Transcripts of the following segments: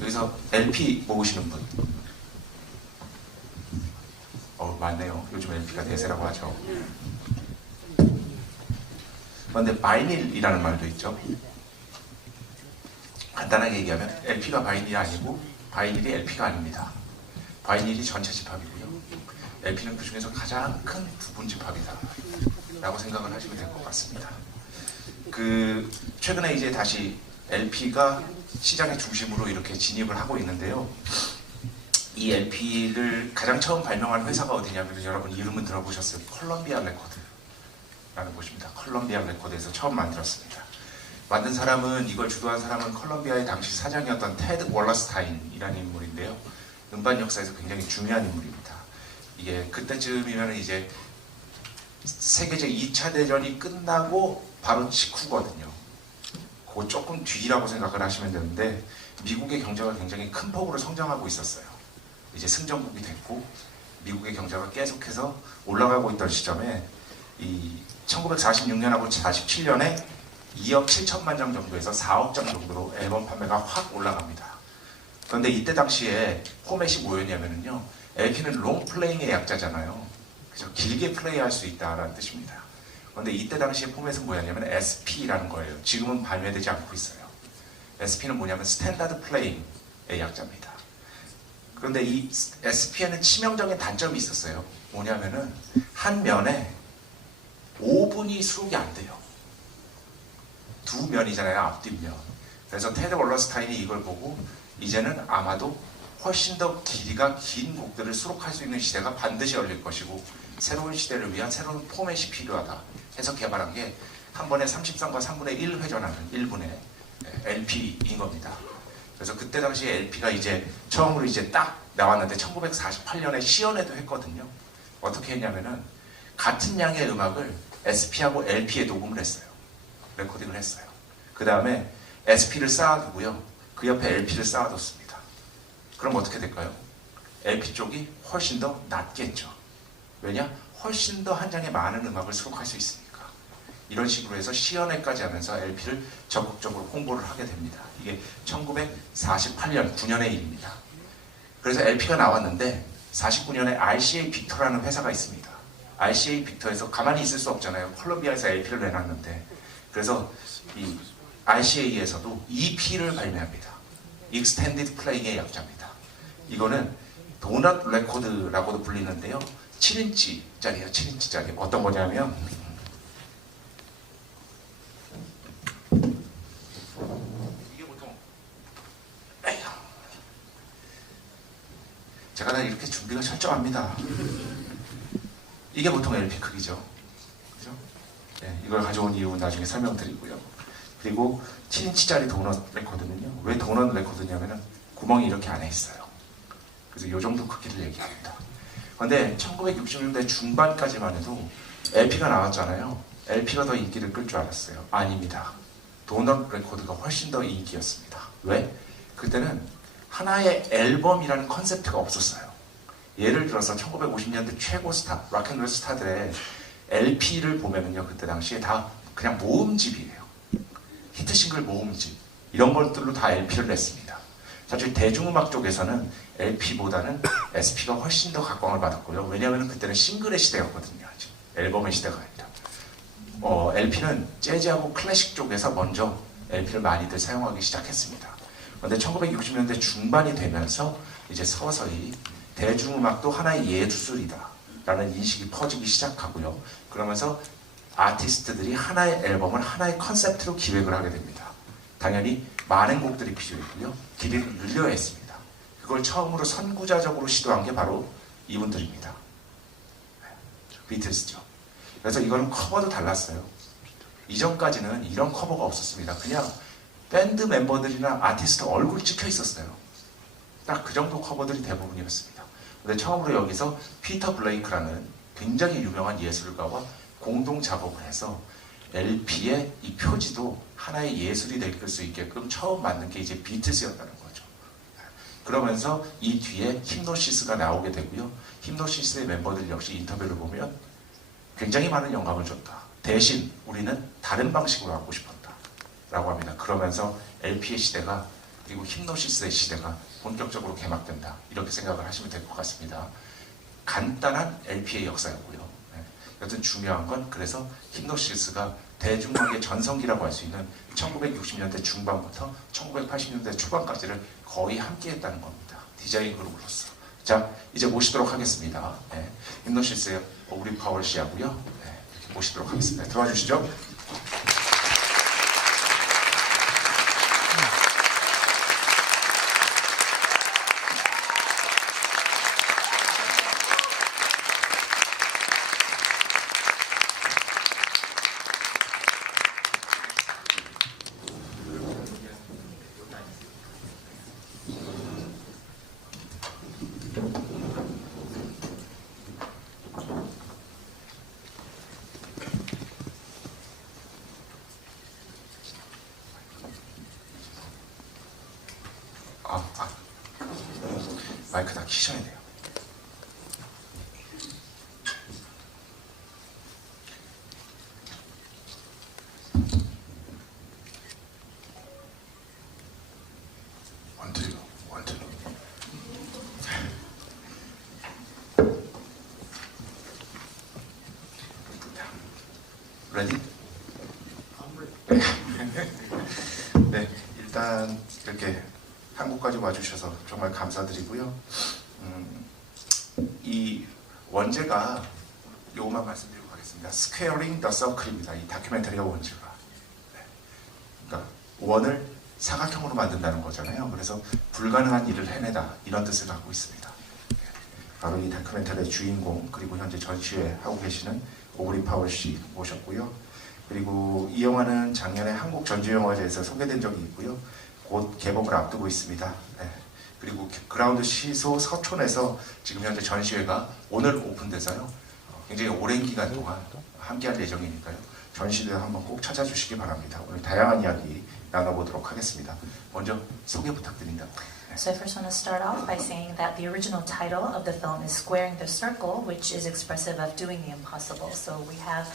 여기서 LP 모으시는 분? 많네요. 요즘 LP가 대세라고 하죠. 그런데 바이닐이라는 말도 있죠. 간단하게 얘기하면 LP가 바이닐이 아니고 바이닐이 LP가 아닙니다. 바이닐이 전체 집합이고요. LP는 그 중에서 가장 큰 부분 집합이다 라고 생각을 하시면 될 것 같습니다. 최근에 이제 다시 LP가 시장의 중심으로 이렇게 진입을 하고 있는데요. 이 LP를 가장 처음 발명한 회사가 어디냐면 여러분 이름은 들어보셨어요. 콜럼비아 레코드라는 곳입니다. 콜럼비아 레코드에서 처음 만들었습니다. 만든 사람은, 이걸 주도한 사람은 콜럼비아의 당시 사장이었던 테드 월러스타인이라는 인물인데요. 음반 역사에서 굉장히 중요한 인물입니다. 이게 그때쯤이면 이제 세계적 2차 대전이 끝나고 바로 직후거든요. 그 조금 뒤라고 생각을 하시면 되는데, 미국의 경제가 굉장히 큰 폭으로 성장하고 있었어요. 이제 승전국이 됐고 미국의 경제가 계속해서 올라가고 있던 시점에 이 1946년하고 47년에 2억 7천만 장 정도에서 4억 장 정도로 앨범 판매가 확 올라갑니다. 그런데 이때 당시에 포맷이 뭐였냐면요, LP는 롱 플레잉의 약자잖아요. 그래서 길게 플레이할 수 있다라는 뜻입니다. 그런데 이때 당시에 포맷은 뭐였냐면 SP라는 거예요. 지금은 발매되지 않고 있어요. SP는 뭐냐면 스탠다드 플레잉의 약자입니다. 그런데 이 SP에는 치명적인 단점이 있었어요. 뭐냐면은 한 면에 5분이 수록이 안 돼요. 두 면이잖아요, 앞뒷면. 그래서 테드 월러스타인이 이걸 보고 이제는 아마도 훨씬 더 길이가 긴 곡들을 수록할 수 있는 시대가 반드시 열릴 것이고 새로운 시대를 위한 새로운 포맷이 필요하다 해서 개발한 게 한 번에 33과 3분의 1 회전하는 1분의 LP인 겁니다. 그래서 그때 당시에 LP가 이제 처음으로 이제 딱 나왔는데 1948년에 시연회도 했거든요. 어떻게 했냐면은 같은 양의 음악을 SP하고 LP에 녹음을 했어요. 레코딩을 했어요. 그 다음에 SP를 쌓아두고요. 그 옆에 LP를 쌓아뒀습니다. 그럼 어떻게 될까요? LP 쪽이 훨씬 더 낫겠죠. 왜냐? 훨씬 더 한 장에 많은 음악을 수록할 수 있으니까. 이런 식으로 해서 시연회까지 하면서 LP를 적극적으로 홍보를 하게 됩니다. 이게 1948년 9년의 일입니다. 그래서 LP가 나왔는데 49년에 RCA 빅터라는 회사가 있습니다. RCA 빅터에서 가만히 있을 수 없잖아요. 콜롬비아에서 LP를 내놨는데. 그래서 이 RCA에서도 EP를 발매합니다. Extended Playing의 약자입니다. 이거는 도넛 레코드라고도 불리는데요. 7인치짜리예요. 7인치짜리. 어떤 거냐면 이게 보통 제가 다 이렇게 준비가 철저합니다. 이게 보통 LP 크기죠. 그죠? 네, 이걸 가져온 이유는 나중에 설명드리고요. 그리고 7인치짜리 도넛 레코드는요. 왜 도넛 레코드냐면은 구멍이 이렇게 안에 있어요. 그래서 이 정도 크기를 얘기합니다. 그런데 1960년대 중반까지만 해도 LP가 나왔잖아요. LP가 더 인기를 끌 줄 알았어요. 아닙니다. 도넛 레코드가 훨씬 더 인기였습니다. 왜? 그때는 하나의 앨범이라는 컨셉트가 없었어요. 예를 들어서 1950년대 최고 스타, 락앤롤 스타들의 LP를 보면은요, 그때 당시에 다 그냥 모음집이에요. 히트싱글 모음집. 이런 것들로 다 LP를 냈습니다. 사실 대중음악 쪽에서는 LP보다는 SP가 훨씬 더 각광을 받았고요. 왜냐하면 그때는 싱글의 시대였거든요. 아직. 앨범의 시대가 아니라. LP는 재즈하고 클래식 쪽에서 먼저 LP를 많이들 사용하기 시작했습니다. 그런데 1960년대 중반이 되면서 이제 서서히 대중음악도 하나의 예술이다 라는 인식이 퍼지기 시작하고요. 그러면서 아티스트들이 하나의 앨범을 하나의 컨셉트로 기획을 하게 됩니다. 당연히 많은 곡들이 필요했고요. 길이를 늘려야 했습니다. 그걸 처음으로 선구자적으로 시도한 게 바로 이분들입니다. 비틀스죠. 그래서 이거는 커버도 달랐어요. 이전까지는 이런 커버가 없었습니다. 그냥 밴드 멤버들이나 아티스트 얼굴이 찍혀 있었어요. 딱 그 정도 커버들이 대부분이었습니다. 근데 처음으로 여기서 피터 블레이크라는 굉장히 유명한 예술가와 공동 작업을 해서 LP의 이 표지도 하나의 예술이 될 수 있게끔 처음 만든 게 이제 비틀스였다는 거죠. 그러면서 이 뒤에 힘노시스가 나오게 되고요. 힘노시스의 멤버들 역시 인터뷰를 보면 굉장히 많은 영감을 줬다. 대신 우리는 다른 방식으로 하고 싶었다 라고 합니다. 그러면서 LP의 시대가 그리고 힙노시스의 시대가 본격적으로 개막된다. 이렇게 생각을 하시면 될 것 같습니다. 간단한 LP의 역사였고요. 네. 여튼 중요한 건 그래서 힙노시스가 대중음악의 전성기라고 할 수 있는 1960년대 중반부터 1980년대 초반까지를 거의 함께했다는 겁니다. 디자인 그룹으로서. 자, 이제 모시도록 하겠습니다. 네. 힙노시스의 오브리 파월 씨하고요. 네. 이렇게 모시도록 하겠습니다. 들어와 주시죠. 마이크 다 키셔야 돼요. 원투, 원투. 레디? 네, 일단 이렇게 한국까지 와주셔서 정말 감사드리고요. 이 원제가 요것만 말씀드리고 가겠습니다. Squaring the Circle입니다. 이 다큐멘터리가 원제가. 네. 그러니까 원을 사각형으로 만든다는 거잖아요. 그래서 불가능한 일을 해내다 이런 뜻을 갖고 있습니다. 네. 바로 이 다큐멘터리의 주인공 그리고 현재 전시회 하고 계시는 오브리 파월 씨 모셨고요. 그리고 이 영화는 작년에 한국 전주영화제에서 소개된 적이 있고요. 곧 개봉을 앞두고 있습니다. 네. 그리고 그라운드 시소 서촌에서 지금 현재 전시회가 오늘 오픈돼서요. 굉장히 오랜 기간 동안 함께할 예정이니까요. 전시회 한번 꼭 찾아주시기 바랍니다. 오늘 다양한 이야기 나눠보도록 하겠습니다. 먼저 소개 부탁드립니다. 네. So I first want to start off by saying that the original title of the film is Squaring the Circle, which is expressive of doing the impossible. So we have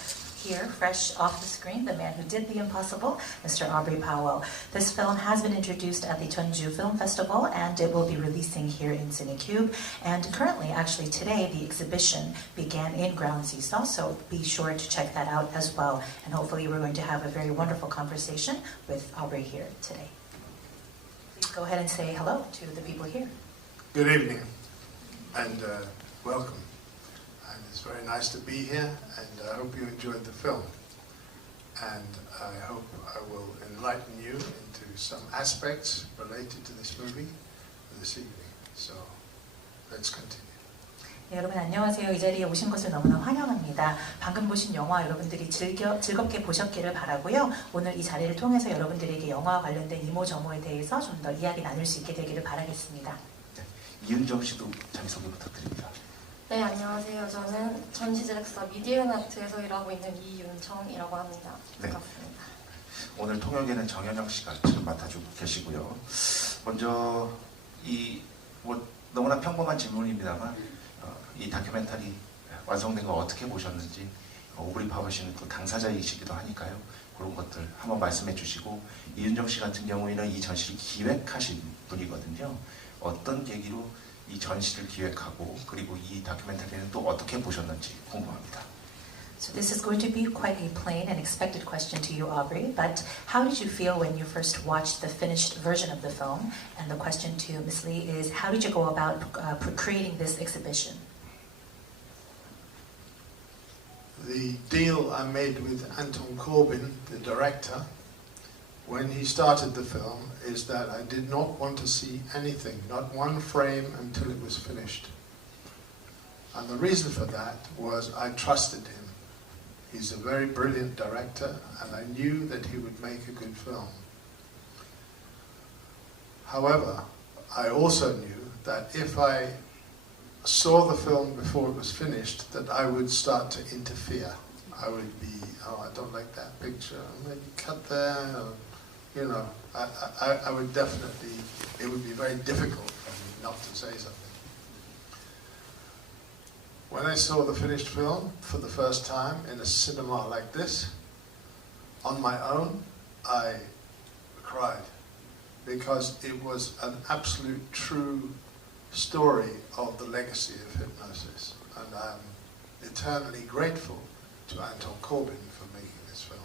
here, fresh off the screen, the man who did the impossible, Mr. Aubrey Powell. This film has been introduced at the Jeonju Film Festival, and it will be releasing here in Cinecube. And currently, actually today, the exhibition began in Ground Seesaw, so be sure to check that out as well. And hopefully we're going to have a very wonderful conversation with Aubrey here today. Please go ahead and say hello to the people here. Good evening, and welcome. And it's very nice to be here, and I hope you enjoyed the film. And I hope I will enlighten you into some aspects related to this movie this evening. So let's continue. 네, 여러분 안녕하세요. 이 자리에 오신 것을 너무나 환영합니다. 방금 보신 영화 여러분들이 즐겁게 보셨기를 바라고요. 오늘 이 자리를 통해서 여러분들에게 영화와 관련된 이모저모에 대해서 좀 더 이야기 나눌 수 있게 되기를 바라겠습니다. 네, 이은정 씨도 자기소개 부탁드립니다. 네, 안녕하세요. 저는 전시제작사 미디어나트에서 일하고 있는 이윤정이라고 합니다. 반갑습니다. 네. 오늘 통역에는 정현영 씨가 지금 맡아주고 계시고요. 먼저 너무나 평범한 질문입니다만 이 다큐멘터리 완성된 거 어떻게 보셨는지 오브리 파월 씨는 또 당사자이시기도 하니까요. 그런 것들 한번 말씀해 주시고 이윤정 씨 같은 경우에는 이 전시를 기획하신 분이거든요. 어떤 계기로 이 전시를 기획하고 그리고 이 다큐멘터리는 또 어떻게 보셨는지 궁금합니다. So this is going to be quite a plain and expected question to you, Aubrey, but how did you feel when you first watched the finished version of the film? And the question to Ms. Lee is, how did you go about creating this exhibition? The deal I made with Anton Corbijn, the director, when he started the film, is that I did not want to see anything, not one frame until it was finished. And the reason for that was I trusted him. He's a very brilliant director, and I knew that he would make a good film. However, I also knew that if I saw the film before it was finished, that I would start to interfere. I would be, I don't like that picture, maybe cut there, or, you know, I would definitely, it would be very difficult for me not to say something. When I saw the finished film for the first time in a cinema like this, on my own, I cried. because it was an absolute true story of the legacy of hypnosis, and I'm eternally grateful to Anton Corbijn for making this film.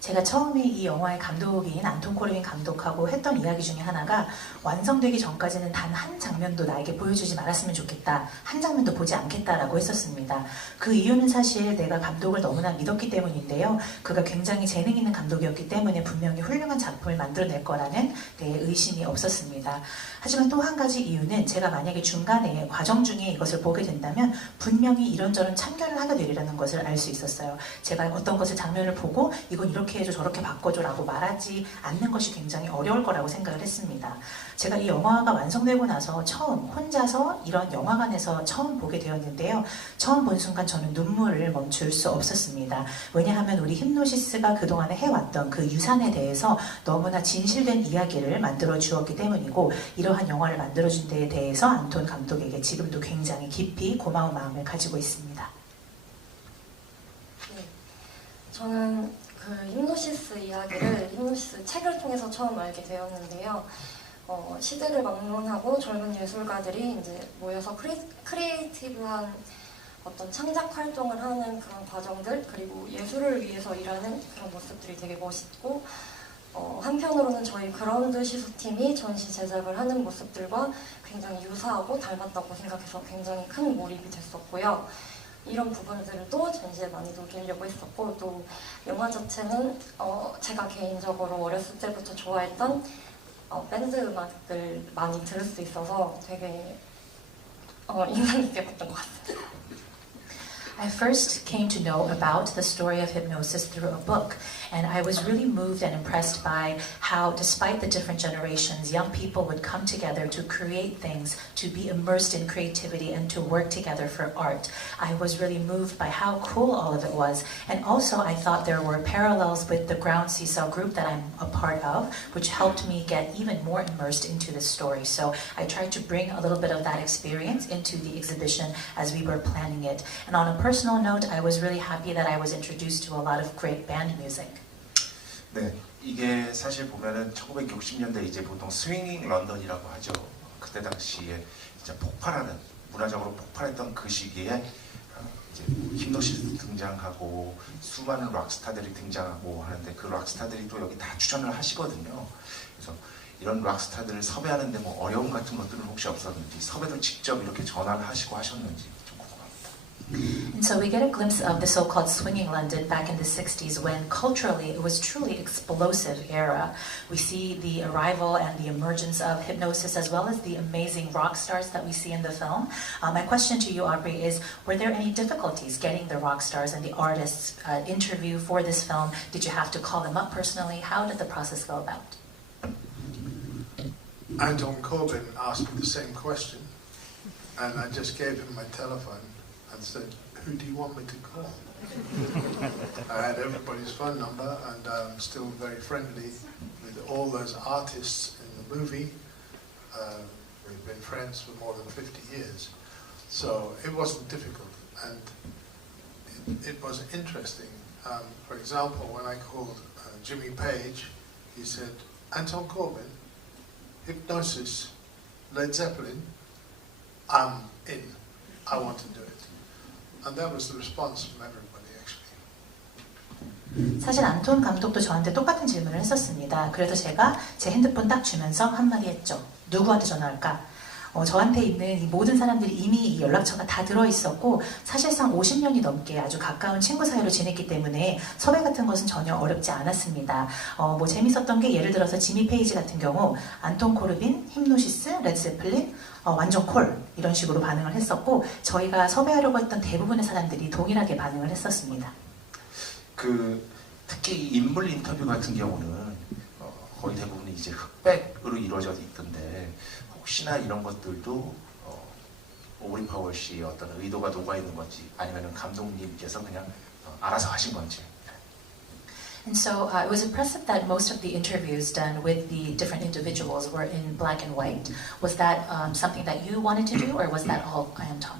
제가 처음에 이 영화의 감독인 안톤 코르빈 감독하고 했던 이야기 중에 하나가 완성되기 전까지는 단 한 장면도 나에게 보여주지 말았으면 좋겠다. 한 장면도 보지 않겠다라고 했었습니다. 그 이유는 사실 내가 감독을 너무나 믿었기 때문인데요. 그가 굉장히 재능 있는 감독이었기 때문에 분명히 훌륭한 작품을 만들어낼 거라는 의심이 없었습니다. 하지만 또 한 가지 이유는 제가 만약에 중간에 과정 중에 이것을 보게 된다면 분명히 이런저런 참견을 하게 되리라는 것을 알 수 있었어요. 제가 어떤 것을 장면을 보고 이건 이렇게 해줘 저렇게 바꿔줘 라고 말하지 않는 것이 굉장히 어려울 거라고 생각을 했습니다. 제가 이 영화가 완성되고 나서 처음 혼자서 이런 영화관에서 처음 보게 되었는데요. 처음 본 순간 저는 눈물을 멈출 수 없었습니다. 왜냐하면 우리 힙노시스가 그동안에 해왔던 그 유산에 대해서 너무나 진실된 이야기를 만들어 주었기 때문이고 이러한 영화를 만들어준 데에 대해서 안톤 감독에게 지금도 굉장히 깊이 고마운 마음을 가지고 있습니다. 네, 저는 그 힙노시스 이야기를 힙노시스 책을 통해서 처음 알게 되었는데요. 시대를 막론하고 젊은 예술가들이 이제 모여서 크리에이티브한 어떤 창작 활동을 하는 그런 과정들, 그리고 예술을 위해서 일하는 그런 모습들이 되게 멋있고, 한편으로는 저희 그라운드 시소팀이 전시 제작을 하는 모습들과 굉장히 유사하고 닮았다고 생각해서 굉장히 큰 몰입이 됐었고요. 이런 부분들을 또 전시에 많이 녹이려고 했었고, 또 영화 자체는 제가 개인적으로 어렸을 때부터 좋아했던 밴드 음악을 많이 들을 수 있어서 되게 인상 깊게 봤던 것 같습니다. I first came to know about the story of hypnosis through a book, and I was really moved and impressed by how, despite the different generations, young people would come together to create things, to be immersed in creativity, and to work together for art. I was really moved by how cool all of it was, and also I thought there were parallels with the Ground Seesaw group that I'm a part of, which helped me get even more immersed into the story. So I tried to bring a little bit of that experience into the exhibition as we were planning it. And on a personal note, I was really happy that I was introduced to a lot of great band music. 네, 이게 사실 보면은 1960년대 이제 보통 스윙잉 런던이라고 하죠. 그때 당시에 이제 폭발하는 문화적으로 폭발했던 그 시기에 이제 힙노시스 등장하고 수많은 락스타들이 등장하고 하는데 그 락스타들이 또 여기 다 출연을 하시거든요. 그래서 이런 락스타들을 섭외하는데 뭐 어려움 같은 것들은 혹시 없었는지 섭외도 직접 이렇게 전화를 하시고 하셨는지 좀 궁금합니다. And so we get a glimpse of the so-called swinging London back in the 60s when culturally it was truly explosive era. We see the arrival and the emergence of hypnosis as well as the amazing rock stars that we see in the film. My question to you, Aubrey, is were there any difficulties getting the rock stars and the artists interview for this film? Did you have to call them up personally? How did the process go about? Anton Corbijn asked me the same question, and I just gave him my telephone and said, "Who do you want me to call?" I had everybody's phone number, and I'm still very friendly with all those artists in the movie. We've been friends for more than 50 years, so it wasn't difficult, and it was interesting. For example, when I called Jimmy Page, he said, "Anton Corbijn, Hypnosis, Led Zeppelin, I'm in. I want to do it." And that was the response from everybody, actually. 사실 안톤 감독도 저한테 똑같은 질문을 했었습니다. 그래서 제가 제 핸드폰 딱 주면서 한마디 했죠. 누구한테 전화할까? 저한테 있는 이 모든 사람들이 이미 이 연락처가 다 들어있었고 사실상 50년이 넘게 아주 가까운 친구 사이로 지냈기 때문에 섭외 같은 것은 전혀 어렵지 않았습니다. 뭐 재밌었던 게 예를 들어서 지미 페이지 같은 경우 안톤 코르빈, 힙노시스, 레드제플린 완전 콜 이런 식으로 반응을 했었고 저희가 섭외하려고 했던 대부분의 사람들이 동일하게 반응을 했었습니다. 특히 인물 인터뷰 같은 경우는 거의 대부분이 이제 흑백으로 이루어져 있던데 혹시나 이런 것들도 오브리 파월 씨의 어떤 의도가 녹아 있는 건지 아니면 감독님께서 그냥 알아서 하신 건지. And so it was impressive that most of the interviews done with the different individuals were in black and white. Was that something that you wanted to do, or was that all Anton?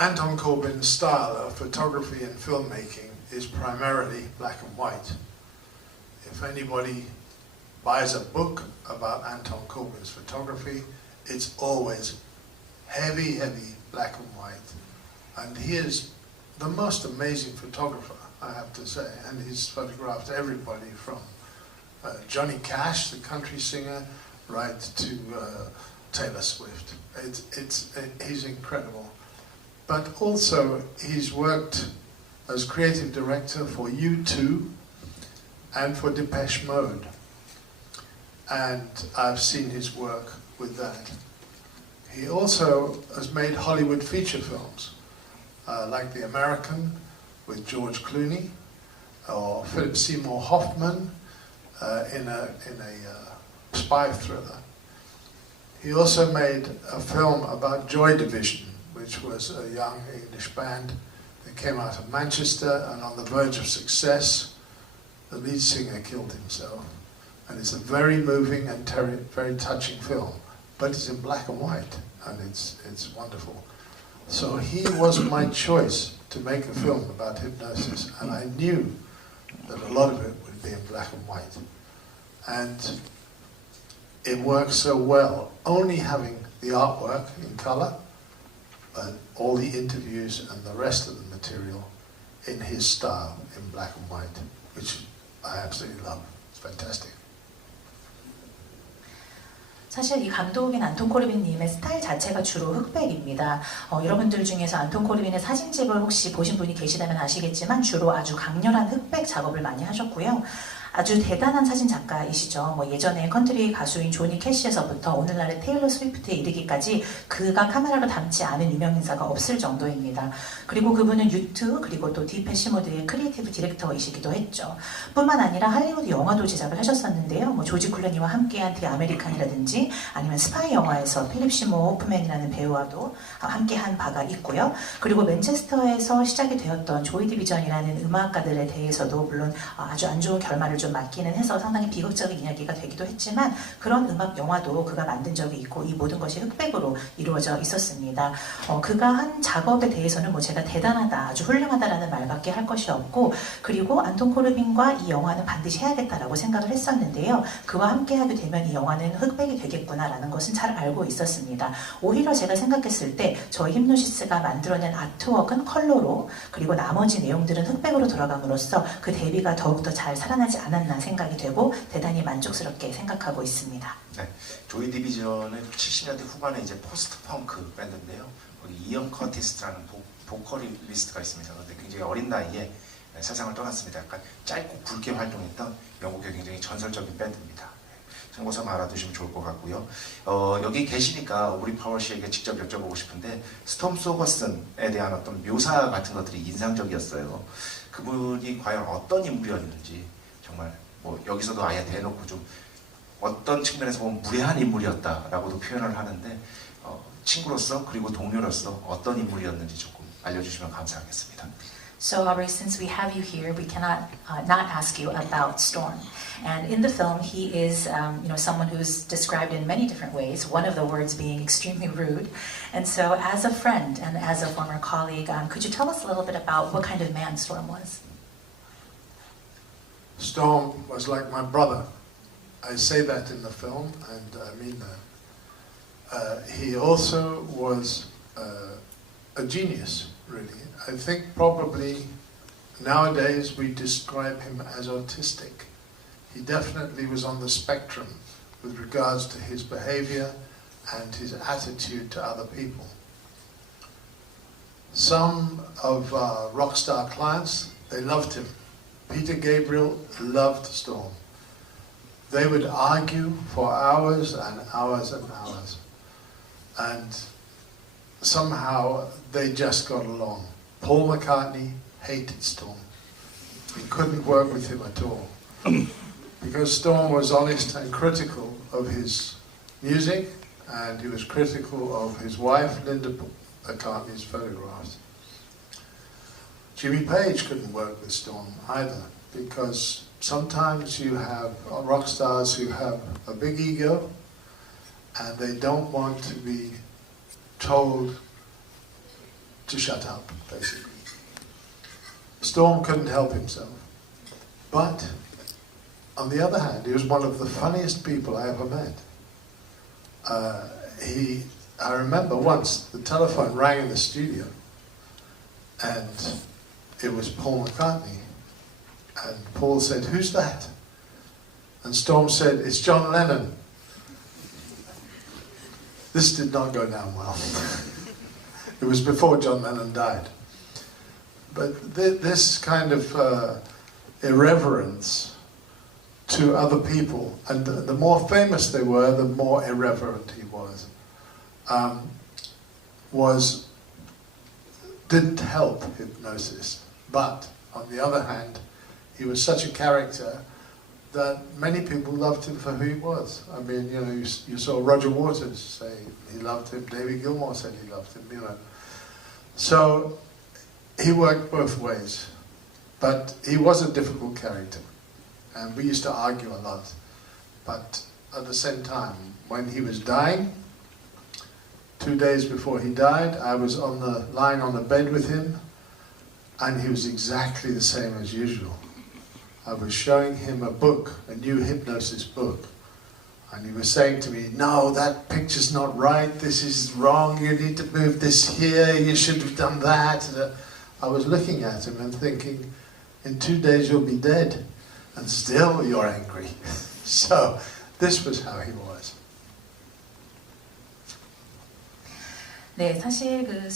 Anton Corbijn's style of photography and filmmaking is primarily black and white. If anybody buys a book about Anton Corbijn's photography, it's always heavy, heavy black and white. And he is the most amazing photographer, I have to say, and he's photographed everybody from Johnny Cash, the country singer, right to Taylor Swift. He's incredible. But also, he's worked as creative director for U2 and for Depeche Mode. And I've seen his work with that. He also has made Hollywood feature films, like The American with George Clooney, or Philip Seymour Hoffman in a spy thriller. He also made a film about Joy Division, which was a young English band that came out of Manchester, and on the verge of success, the lead singer killed himself. And it's a very moving and very touching film, but it's in black and white, and it's wonderful. So he was my choice to make a film about hypnosis, and I knew that a lot of it would be in black and white. And it works so well, only having the artwork in color, but all the interviews and the rest of the material in his style, in black and white, which I absolutely love. It's fantastic. 사실 이 감독인 안톤 코르빈님의 스타일 자체가 주로 흑백입니다. 여러분들 중에서 안톤 코르빈의 사진집을 혹시 보신 분이 계시다면 아시겠지만 주로 아주 강렬한 흑백 작업을 많이 하셨고요. 아주 대단한 사진 작가이시죠. 예전에 컨트리 가수인 조니 캐시에서부터 오늘날의 테일러 스위프트에 이르기까지 그가 카메라로 담지 않은 유명 인사가 없을 정도입니다. 그리고 그분은 U2 그리고 또 디페시 모드의 크리에이티브 디렉터이시기도 했죠. 뿐만 아니라 할리우드 영화도 제작을 하셨었는데요. 조지 클루니와 함께한 디 아메리칸이라든지 아니면 스파이 영화에서 필립 시모 호프맨이라는 배우와도 함께한 바가 있고요. 그리고 맨체스터에서 시작이 되었던 조이 디비전이라는 음악가들에 대해서도 물론 아주 안 좋은 결말을 좀 맞기는 해서 상당히 비극적인 이야기가 되기도 했지만 그런 음악 영화도 그가 만든 적이 있고 이 모든 것이 흑백으로 이루어져 있었습니다. 그가 한 작업에 대해서는 제가 대단하다, 아주 훌륭하다라는 말밖에 할 것이 없고 그리고 안톤 코르빈과 이 영화는 반드시 해야겠다라고 생각을 했었는데요. 그와 함께하게 되면 이 영화는 흑백이 되겠구나라는 것은 잘 알고 있었습니다. 오히려 제가 생각했을 때 저희 힘노시스가 만들어낸 아트웍은 컬러로 그리고 나머지 내용들은 흑백으로 돌아감으로써 그 대비가 더욱더 잘 살아나지 않았나 생각이 되고 대단히 만족스럽게 생각하고 있습니다. 네, 조이 디비전은 70년대 후반에 이제 포스트 펑크 밴드인데요. 거기 이언 커티스라는 보컬리스트가 있습니다. 그런데 굉장히 어린 나이에 세상을 떠났습니다. 약간 짧고 굵게 활동했던 영국의 굉장히 전설적인 밴드입니다. 참고서 알아두시면 좋을 것 같고요. 여기 계시니까 오리 파월 씨에게 직접 여쭤보고 싶은데 스톰 소거슨에 대한 어떤 묘사 같은 것들이 인상적이었어요. 그분이 과연 어떤 인물이었는지 정말 여기서도 아예 대놓고 좀 어떤 측면에서 보면 무례한 인물이었다라고도 표현을 하는데 친구로서 그리고 동료로서 어떤 인물이었는지 조금 알려주시면 감사하겠습니다. So, Aubrey, since we have you here, we cannot not ask you about Storm. And in the film, he is, someone who's described in many different ways. One of the words being extremely rude. And so, as a friend and as a former colleague, could you tell us a little bit about what kind of man Storm was? Storm was like my brother. I say that in the film, and I mean that. He also was a genius, really. I think probably nowadays we describe him as autistic. He definitely was on the spectrum with regards to his behavior and his attitude to other people. Some of our rock star clients, they loved him. Peter Gabriel loved Storm. They would argue for hours and hours and hours. And somehow they just got along. Paul McCartney hated Storm. He couldn't work with him at all. Because Storm was honest and critical of his music, and he was critical of his wife, Linda McCartney's photographs. Jimmy Page couldn't work with Storm either, because sometimes you have rock stars who have a big ego, and they don't want to be told to shut up, basically. Storm couldn't help himself. But on the other hand, he was one of the funniest people I ever met. I remember once the telephone rang in the studio, and it was Paul McCartney. And Paul said, "Who's that?" And Storm said, "It's John Lennon." This did not go down well. It was before John Lennon died. But this kind of irreverence to other people, and the more famous they were, the more irreverent he was, didn't help Hipgnosis. But on the other hand, he was such a character that many people loved him for who he was. I mean, you know, you saw Roger Waters say he loved him, David Gilmour said he loved him, you know. So he worked both ways, but he was a difficult character, and we used to argue a lot. But at the same time, when he was dying, 2 days before he died, I was on the line on the bed with him, and he was exactly the same as usual. I was showing him a book, a new Hipgnosis book, and he was saying to me, "No, that picture's not right, this is wrong, you need to move this here, you should have done that." I was looking at him and thinking, in 2 days you'll be dead, and still you're angry. So this was how he was. 네, 사실 그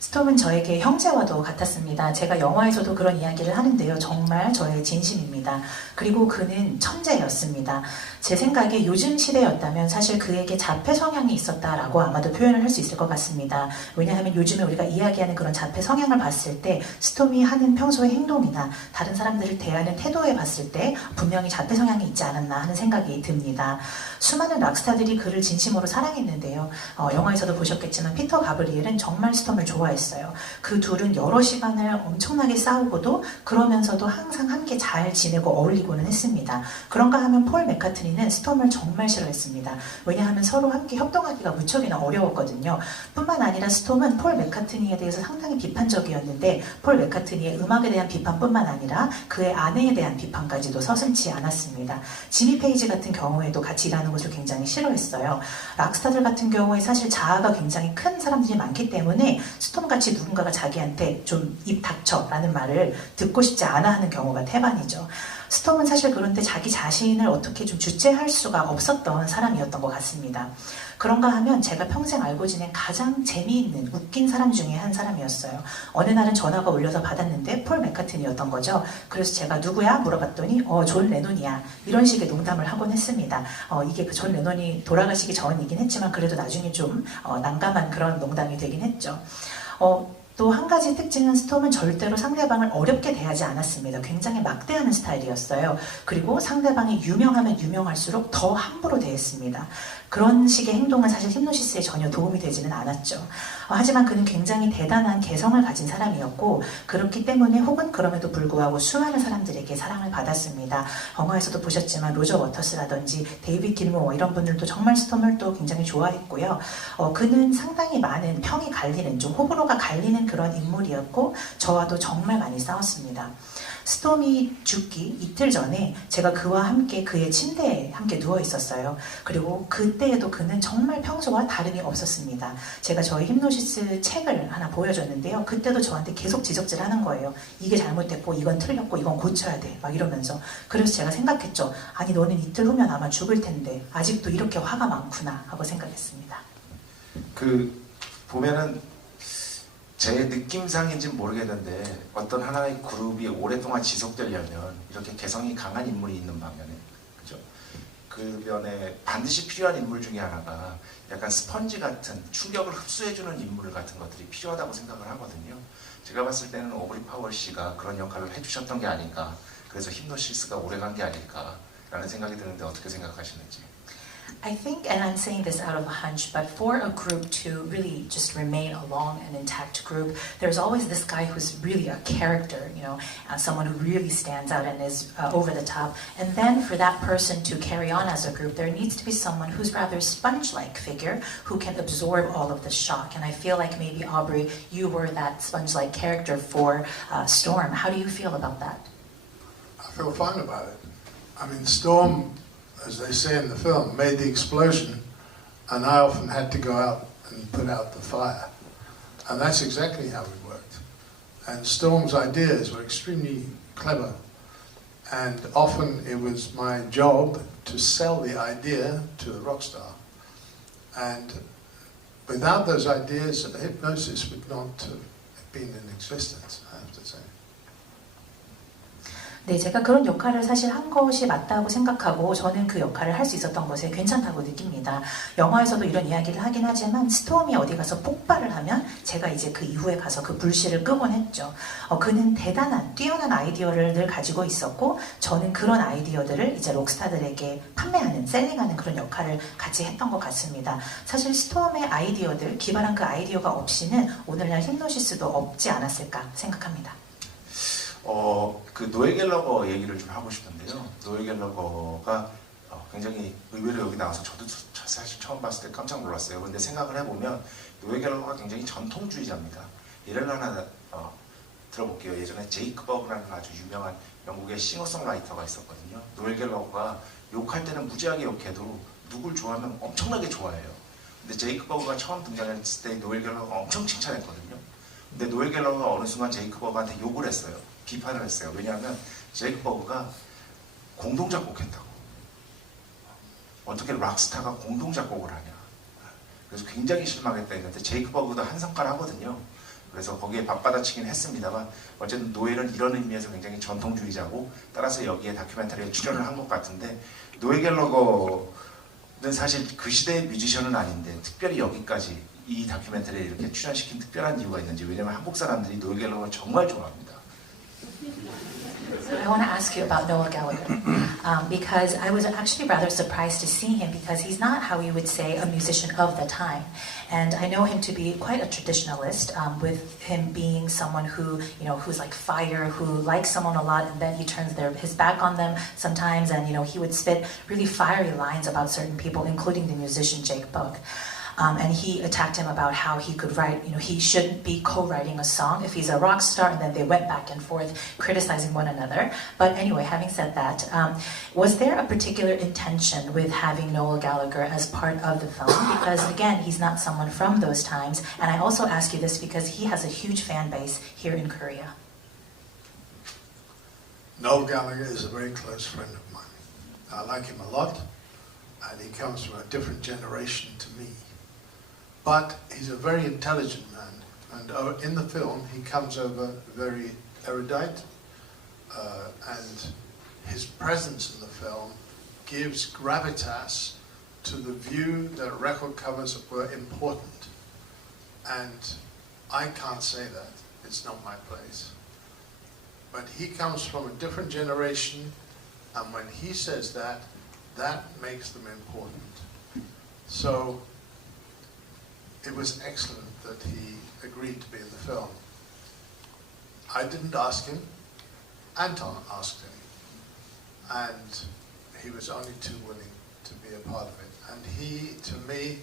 스톰은 저에게 형제와도 같았습니다. 제가 영화에서도 그런 이야기를 하는데요. 정말 저의 진심입니다. 그리고 그는 천재였습니다. 제 생각에 요즘 시대였다면 사실 그에게 자폐 성향이 있었다라고 아마도 표현을 할 수 있을 것 같습니다. 왜냐하면 요즘에 우리가 이야기하는 그런 자폐 성향을 봤을 때 스톰이 하는 평소의 행동이나 다른 사람들을 대하는 태도에 봤을 때 분명히 자폐 성향이 있지 않았나 하는 생각이 듭니다. 수많은 락스타들이 그를 진심으로 사랑했는데요. 영화에서도 보셨겠지만 피터 가브리엘은 정말 스톰을 좋아했어요. 그 둘은 여러 시간을 엄청나게 싸우고도 그러면서도 항상 함께 잘 지내고 어울리고는 했습니다. 그런가 하면 폴 맥카트니는 스톰을 정말 싫어했습니다. 왜냐하면 서로 함께 협동하기가 무척이나 어려웠거든요. 뿐만 아니라 스톰은 폴 맥카트니에 대해서 상당히 비판적이었는데 폴 맥카트니의 음악에 대한 비판뿐만 아니라 그의 아내에 대한 비판까지도 서슴지 않았습니다. 지미 페이지 같은 경우에도 같이 일하는 것을 굉장히 싫어했어요. 락스타들 같은 경우에 사실 자아가 굉장히 큰 사람들이 많기 때문에 스톰같이 누군가가 자기한테 좀 입 닥쳐 라는 말을 듣고 싶지 않아 하는 경우가 태반이죠. 스톰은 사실 그런데 자기 자신을 어떻게 좀 주체할 수가 없었던 사람이었던 것 같습니다. 그런가 하면 제가 평생 알고 지낸 가장 재미있는 웃긴 사람 중에 한 사람이었어요. 어느 날은 전화가 울려서 받았는데 폴 맥카트니였던 거죠. 그래서 제가 누구야? 물어봤더니 존 레논이야. 이런 식의 농담을 하곤 했습니다. 이게 그 존 레논이 돌아가시기 전이긴 했지만 그래도 나중에 좀 난감한 그런 농담이 되긴 했죠. 또 한 가지 특징은 스톰은 절대로 상대방을 어렵게 대하지 않았습니다. 굉장히 막대하는 스타일이었어요. 그리고 상대방이 유명하면 유명할수록 더 함부로 대했습니다. 그런 식의 행동은 사실 힙노시스에 전혀 도움이 되지는 않았죠. 하지만 그는 굉장히 대단한 개성을 가진 사람이었고 그렇기 때문에 혹은 그럼에도 불구하고 수많은 사람들에게 사랑을 받았습니다. 영화에서도 보셨지만 로저 워터스라든지 데이비드 길모어 이런 분들도 정말 스톰을 또 굉장히 좋아했고요. 그는 상당히 많은 평이 갈리는 좀 호불호가 갈리는 그런 인물이었고 저와도 정말 많이 싸웠습니다. 스톰이 죽기 이틀 전에 제가 그와 함께 그의 침대에 함께 누워 있었어요. 그리고 그때에도 그는 정말 평소와 다름이 없었습니다. 제가 저희 힙노시스 책을 하나 보여줬는데요. 그때도 저한테 계속 지적질하는 거예요. 이게 잘못됐고 이건 틀렸고 이건 고쳐야 돼 막 이러면서. 그래서 제가 생각했죠. 아니 너는 이틀 후면 아마 죽을 텐데 아직도 이렇게 화가 많구나 하고 생각했습니다. 보면은 제 느낌상인지는 모르겠는데 어떤 하나의 그룹이 오랫동안 지속되려면 이렇게 개성이 강한 인물이 있는 반면에 그죠? 그 면에 반드시 필요한 인물 중에 하나가 약간 스펀지 같은 충격을 흡수해주는 인물 같은 것들이 필요하다고 생각을 하거든요. 제가 봤을 때는 오브리 파월 씨가 그런 역할을 해주셨던 게 아닐까. 그래서 힙노시스가 오래간 게 아닐까라는 생각이 드는데 어떻게 생각하시는지. I think, and I'm saying this out of a hunch, but for a group to really just remain a long and intact group, there's always this guy who's really a character, someone who really stands out and is over the top. And then for that person to carry on as a group, there needs to be someone who's rather sponge-like figure who can absorb all of the shock. And I feel like maybe, Aubrey, you were that sponge-like character for Storm. How do you feel about that? I feel fine about it. I mean, Storm, as they say in the film, made the explosion, and I often had to go out and put out the fire. And that's exactly how we worked. And Storm's ideas were extremely clever. And often it was my job to sell the idea to the rock star. And without those ideas, Hypnosis would not have been in existence, I have to say. 네, 제가 그런 역할을 사실 한 것이 맞다고 생각하고 저는 그 역할을 할 수 있었던 것에 괜찮다고 느낍니다. 영화에서도 이런 이야기를 하긴 하지만 스톰이 어디 가서 폭발을 하면 제가 이제 그 이후에 가서 그 불씨를 끄곤 했죠. 그는 대단한, 뛰어난 아이디어를 늘 가지고 있었고 저는 그런 아이디어들을 이제 록스타들에게 판매하는, 셀링하는 그런 역할을 같이 했던 것 같습니다. 사실 스톰의 아이디어들, 기발한 그 아이디어가 없이는 오늘날 힌노시스도 없지 않았을까 생각합니다. 그 노엘 갤러거 얘기를 좀 하고 싶은데요. 노엘 갤러거가 굉장히 의외로 여기 나와서 저도 사실 처음 봤을 때 깜짝 놀랐어요. 근데 생각을 해보면 노엘 갤러거가 굉장히 전통주의자입니다. 예를 하나 들어볼게요. 예전에 제이크 버그라는 아주 유명한 영국의 싱어송라이터가 있었거든요. 노엘 갤러거가 욕할 때는 무지하게 욕해도 누굴 좋아하면 엄청나게 좋아해요. 근데 제이크 버그가 처음 등장했을 때 노엘 갤러거가 엄청 칭찬했거든요. 근데 노엘 갤러거가 어느 순간 제이크 버그한테 욕을 했어요. 비판을 했어요. 왜냐하면 제이크 버그가 공동 작곡했다고. 어떻게 락스타가 공동 작곡을 하냐. 그래서 굉장히 실망했다 했는데 제이크 버그도 한 성과를 하거든요. 그래서 거기에 밥받아치긴 했습니다만 어쨌든 노엘은 이런 의미에서 굉장히 전통주의자고 따라서 여기에 다큐멘터리에 출연을 한 것 같은데 노엘 갤러거는 사실 그 시대의 뮤지션은 아닌데 특별히 여기까지 이 다큐멘터리에 이렇게 출연시킨 특별한 이유가 있는지. 왜냐하면 한국 사람들이 노엘 갤러거를 정말 좋아합니다. I want to ask you about Noel Gallagher because I was actually rather surprised to see him because he's not how you would say a musician of the time. And I know him to be quite a traditionalist with him being someone who, who's like fire, who likes someone a lot and then he turns his back on them sometimes and, he would spit really fiery lines about certain people, including the musician Jake Bugg. And he attacked him about how he could write, he shouldn't be co-writing a song if he's a rock star, and then they went back and forth criticizing one another. But anyway, having said that, was there a particular intention with having Noel Gallagher as part of the film? Because again, he's not someone from those times, and I also ask you this because he has a huge fan base here in Korea. Noel Gallagher is a very close friend of mine. I like him a lot, and he comes from a different generation to me. But he's a very intelligent man, and in the film he comes over very erudite, and his presence in the film gives gravitas to the view that record covers were important. And I can't say that, it's not my place. But he comes from a different generation, and when he says that, that makes them important. So it was excellent that he agreed to be in the film. I didn't ask him, Anton asked him, and he was only too willing to be a part of it. And he, to me,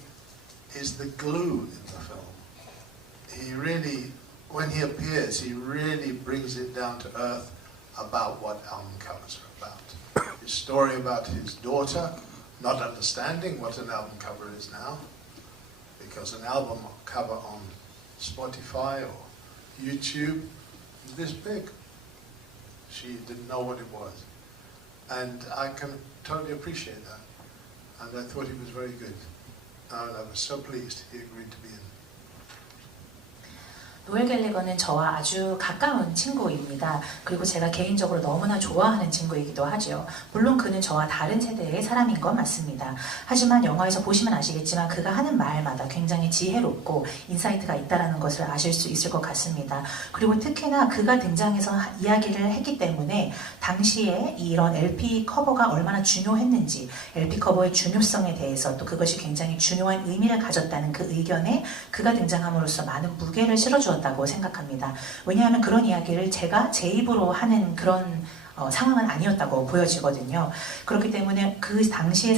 is the glue in the film. He really, when he appears, he really brings it down to earth about what album covers are about. His story about his daughter not understanding what an album cover is now, because an album cover on Spotify or YouTube is this big. She didn't know what it was. And I can totally appreciate that. And I thought he was very good. And I was so pleased he agreed to be in. 노엘 갤리거는 저와 아주 가까운 친구입니다. 그리고 제가 개인적으로 너무나 좋아하는 친구이기도 하죠. 물론 그는 저와 다른 세대의 사람인 건 맞습니다. 하지만 영화에서 보시면 아시겠지만 그가 하는 말마다 굉장히 지혜롭고 인사이트가 있다는 것을 아실 수 있을 것 같습니다. 그리고 특히나 그가 등장해서 이야기를 했기 때문에 당시에 이런 LP 커버가 얼마나 중요했는지, LP 커버의 중요성에 대해서 또 그것이 굉장히 중요한 의미를 가졌다는 그 의견에 그가 등장함으로써 많은 무게를 실어주었다고 생각합니다. 왜냐하면 그런 이야기를 제가 제 입으로 하는 그런 상황은 아니었다고 보여지거든요. 그렇기 때문에 그 당시의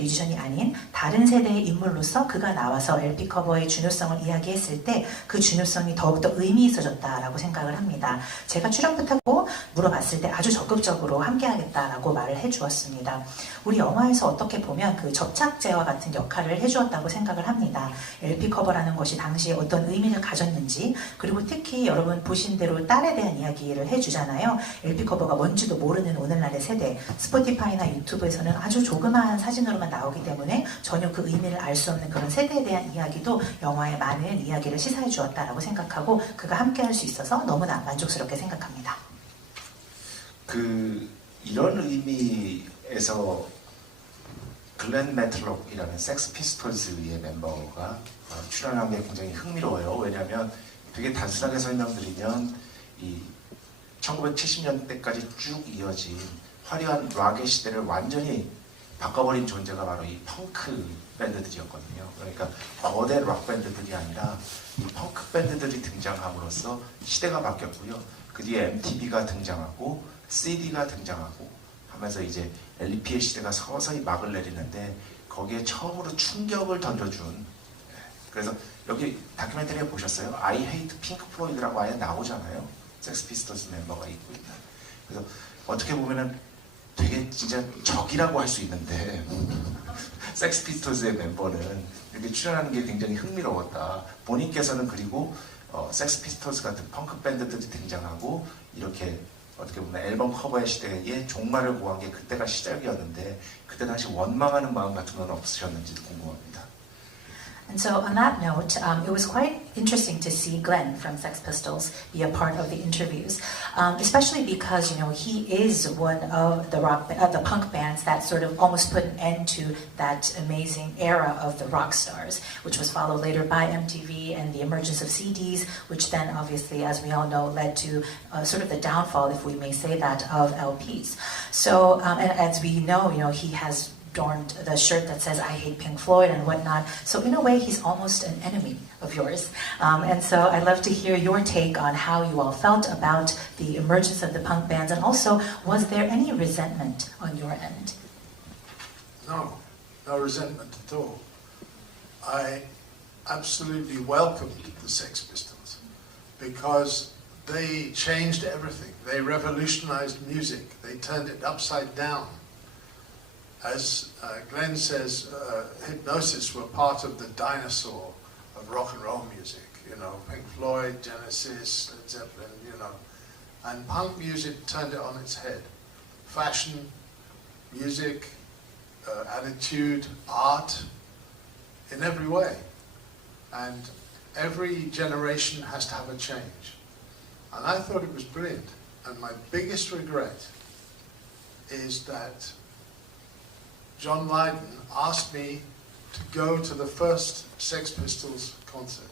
뮤지션이 아닌 다른 세대의 인물로서 그가 나와서 LP 커버의 중요성을 이야기했을 때 그 중요성이 더욱더 의미 있어졌다라고 생각을 합니다. 제가 출연부터 물어봤을 때 아주 적극적으로 함께하겠다라고 말을 해주었습니다. 우리 영화에서 어떻게 보면 그 접착제와 같은 역할을 해주었다고 생각을 합니다. LP 커버라는 것이 당시에 어떤 의미를 가졌는지, 그리고 특히 여러분 보신 대로 딸에 대한 이야기를 해주잖아요. LP 커버가 뭔지도 모르는 오늘날의 세대, 스포티파이나 유튜브에서는 아주 조그마한 사진으로만 나오기 때문에 전혀 그 의미를 알 수 없는 그런 세대에 대한 이야기도 영화에 많은 이야기를 시사해 주었다라고 생각하고 그가 함께할 수 있어서 너무나 만족스럽게 생각합니다. 이런 의미에서 글렌 매틀록이라는 섹스 피스톨즈의 멤버가 출연한 게 굉장히 흥미로워요. 왜냐하면 되게 단순하게 설명드리면 이 1970년대까지 쭉 이어진 화려한 락의 시대를 완전히 바꿔버린 존재가 바로 이 펑크 밴드들이었거든요. 그러니까 거대 락 밴드들이 아니라 이 펑크 밴드들이 등장함으로써 시대가 바뀌었고요. 그 뒤에 MTV가 등장하고 CD가 등장하고 하면서 이제 LP의 시대가 서서히 막을 내리는데 거기에 처음으로 충격을 던져준, 그래서 여기 다큐멘터리에 보셨어요? I Hate Pink Floyd라고 아예 나오잖아요. 섹스 피스톨즈 멤버가 있고 있다. 그래서 어떻게 보면은 되게 진짜 적이라고 할 수 있는데 섹스 피스톨즈의 멤버는 이렇게 출연하는 게 굉장히 흥미로웠다. 본인께서는 그리고 섹스 피스톨즈 같은 펑크 밴드들이 등장하고 이렇게 어떻게 보면 앨범 커버의 시대에 종말을 고한 게 그때가 시작이었는데 그때 당시 원망하는 마음 같은 건 없으셨는지도 궁금합니다. And so on that note, it was quite interesting to see Glenn from Sex Pistols be a part of the interviews, especially because, you know, he is one of the punk bands that sort of almost put an end to that amazing era of the rock stars, which was followed later by MTV and the emergence of CDs, which then obviously, as we all know, led to sort of the downfall, if we may say that, of LPs. So, and as we know, you know, he has adorned the shirt that says I hate Pink Floyd and whatnot. So in a way, he's almost an enemy of yours. And so I'd love to hear your take on how you all felt about the emergence of the punk bands, and also, was there any resentment on your end? No resentment at all. I absolutely welcomed the Sex Pistols because they changed everything. They revolutionized music. They turned it upside down. As Glenn says, Hypnosis were part of the dinosaur of rock and roll music, you know, Pink Floyd, Genesis, Led Zeppelin, you know, and punk music turned it on its head. Fashion, music, attitude, art, in every way. And every generation has to have a change. And I thought it was brilliant. And my biggest regret is that John Lydon asked me to go to the first Sex Pistols concert,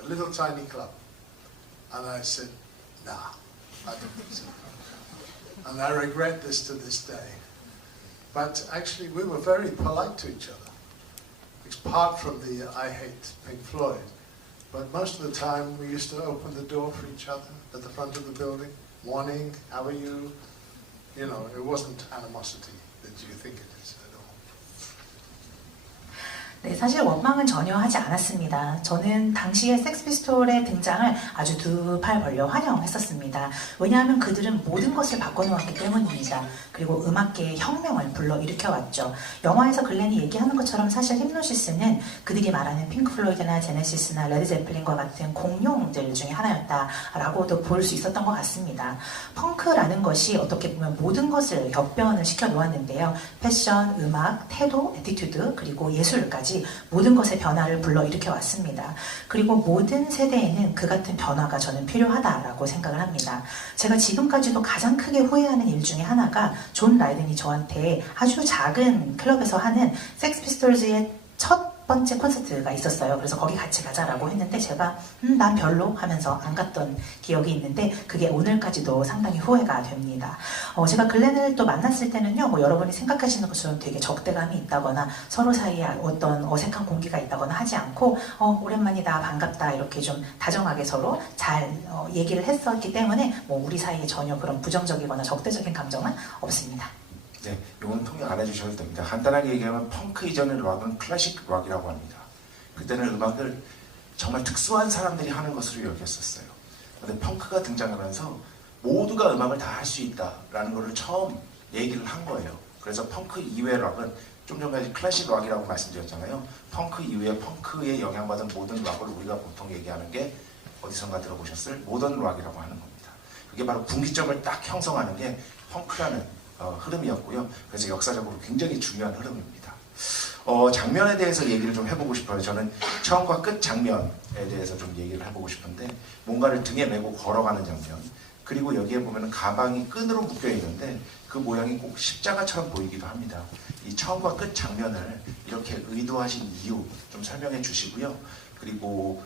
a little tiny club. And I said, nah, I don't think so. And I regret this to this day. But actually, we were very polite to each other, apart from the I hate Pink Floyd. But most of the time, we used to open the door for each other at the front of the building. Morning, how are you? You know, it wasn't animosity that you think it is. 네, 사실 원망은 전혀 하지 않았습니다. 저는 당시에 섹스피스톨의 등장을 아주 두 팔 벌려 환영했었습니다. 왜냐하면 그들은 모든 것을 바꿔놓았기 때문입니다. 그리고 음악계의 혁명을 불러일으켜왔죠. 영화에서 글렌이 얘기하는 것처럼 사실 힘노시스는 그들이 말하는 핑크플로이드나 제네시스나 레드제플린과 같은 공룡들 중에 하나였다라고도 볼 수 있었던 것 같습니다. 펑크라는 것이 어떻게 보면 모든 것을 격변을 시켜 놓았는데요. 패션, 음악, 태도, 애티튜드, 그리고 예술까지 때까지 모든 것의 변화를 불러일으켜 왔습니다. 그리고 모든 세대에는 그 같은 변화가 저는 필요하다라고 생각을 합니다. 제가 지금까지도 가장 크게 후회하는 일 중에 하나가 존 라이든이 저한테 아주 작은 클럽에서 하는 섹스 피스톨즈의 첫 번째 콘서트가 있었어요. 그래서 거기 같이 가자라고 했는데 제가 난 별로 하면서 안 갔던 기억이 있는데 그게 오늘까지도 상당히 후회가 됩니다. 제가 글렌을 또 만났을 때는요, 뭐 여러분이 생각하시는 것처럼 되게 적대감이 있다거나 서로 사이에 어떤 어색한 공기가 있다거나 하지 않고 오랜만이다, 반갑다 이렇게 좀 다정하게 서로 잘 얘기를 했었기 때문에 뭐 우리 사이에 전혀 그런 부정적이거나 적대적인 감정은 없습니다. 네, 이건 통역 안 해주셔도 됩니다. 간단하게 얘기하면 펑크 이전의 락은 클래식 락이라고 합니다. 그때는 음악을 정말 특수한 사람들이 하는 것으로 여겼었어요. 그런데 펑크가 등장하면서 모두가 음악을 다 할 수 있다라는 것을 처음 얘기를 한 거예요. 그래서 펑크 이후의 락은 좀 전까지 클래식 락이라고 말씀드렸잖아요. 펑크 이후에 펑크에 영향받은 모든 락을 우리가 보통 얘기하는 게 어디선가 들어보셨을 모던 락이라고 하는 겁니다. 그게 바로 분기점을 딱 형성하는 게 펑크라는 흐름이었고요. 그래서 역사적으로 굉장히 중요한 흐름입니다. 장면에 대해서 얘기를 좀 해보고 싶어요. 저는 처음과 끝 장면에 대해서 좀 얘기를 해보고 싶은데 뭔가를 등에 메고 걸어가는 장면, 그리고 여기에 보면 가방이 끈으로 묶여 있는데 그 모양이 꼭 십자가처럼 보이기도 합니다. 이 처음과 끝 장면을 이렇게 의도하신 이유 좀 설명해 주시고요. 그리고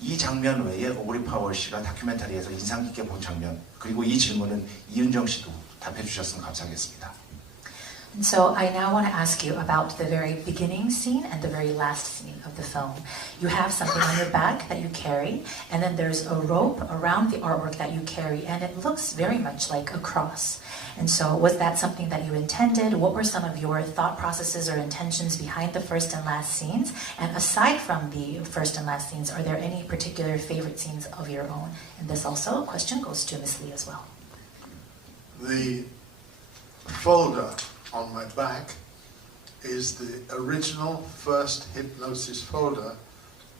이 장면 외에 오브리 파월 씨가 다큐멘터리에서 인상 깊게 본 장면, 그리고 이 질문은 이윤정 씨도 답해 주셨으면 감사하겠습니다. And so I now want to ask you about the very beginning scene and the very last scene of the film. You have something on your back that you carry, and then there's a rope around the artwork that you carry, and it looks very much like a cross. And so was that something that you intended? What were some of your thought processes or intentions behind the first and last scenes? And aside from the first and last scenes, are there any particular favorite scenes of your own? And this also question goes to Miss Lee as well. The folder on my back is the original first Hipgnosis folder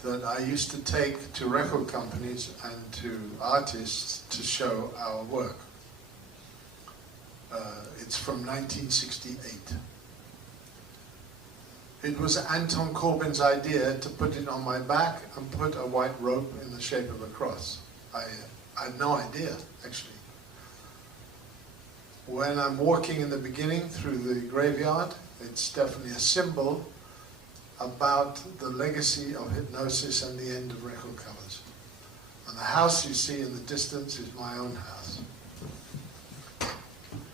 that I used to take to record companies and to artists to show our work. It's from 1968. It was Anton Corbin's idea to put it on my back and put a white rope in the shape of a cross. I had no idea, actually. When I'm walking in the beginning through the graveyard, it's definitely a symbol about the legacy of hypnosis and the end of record covers. And the house you see in the distance is my own house.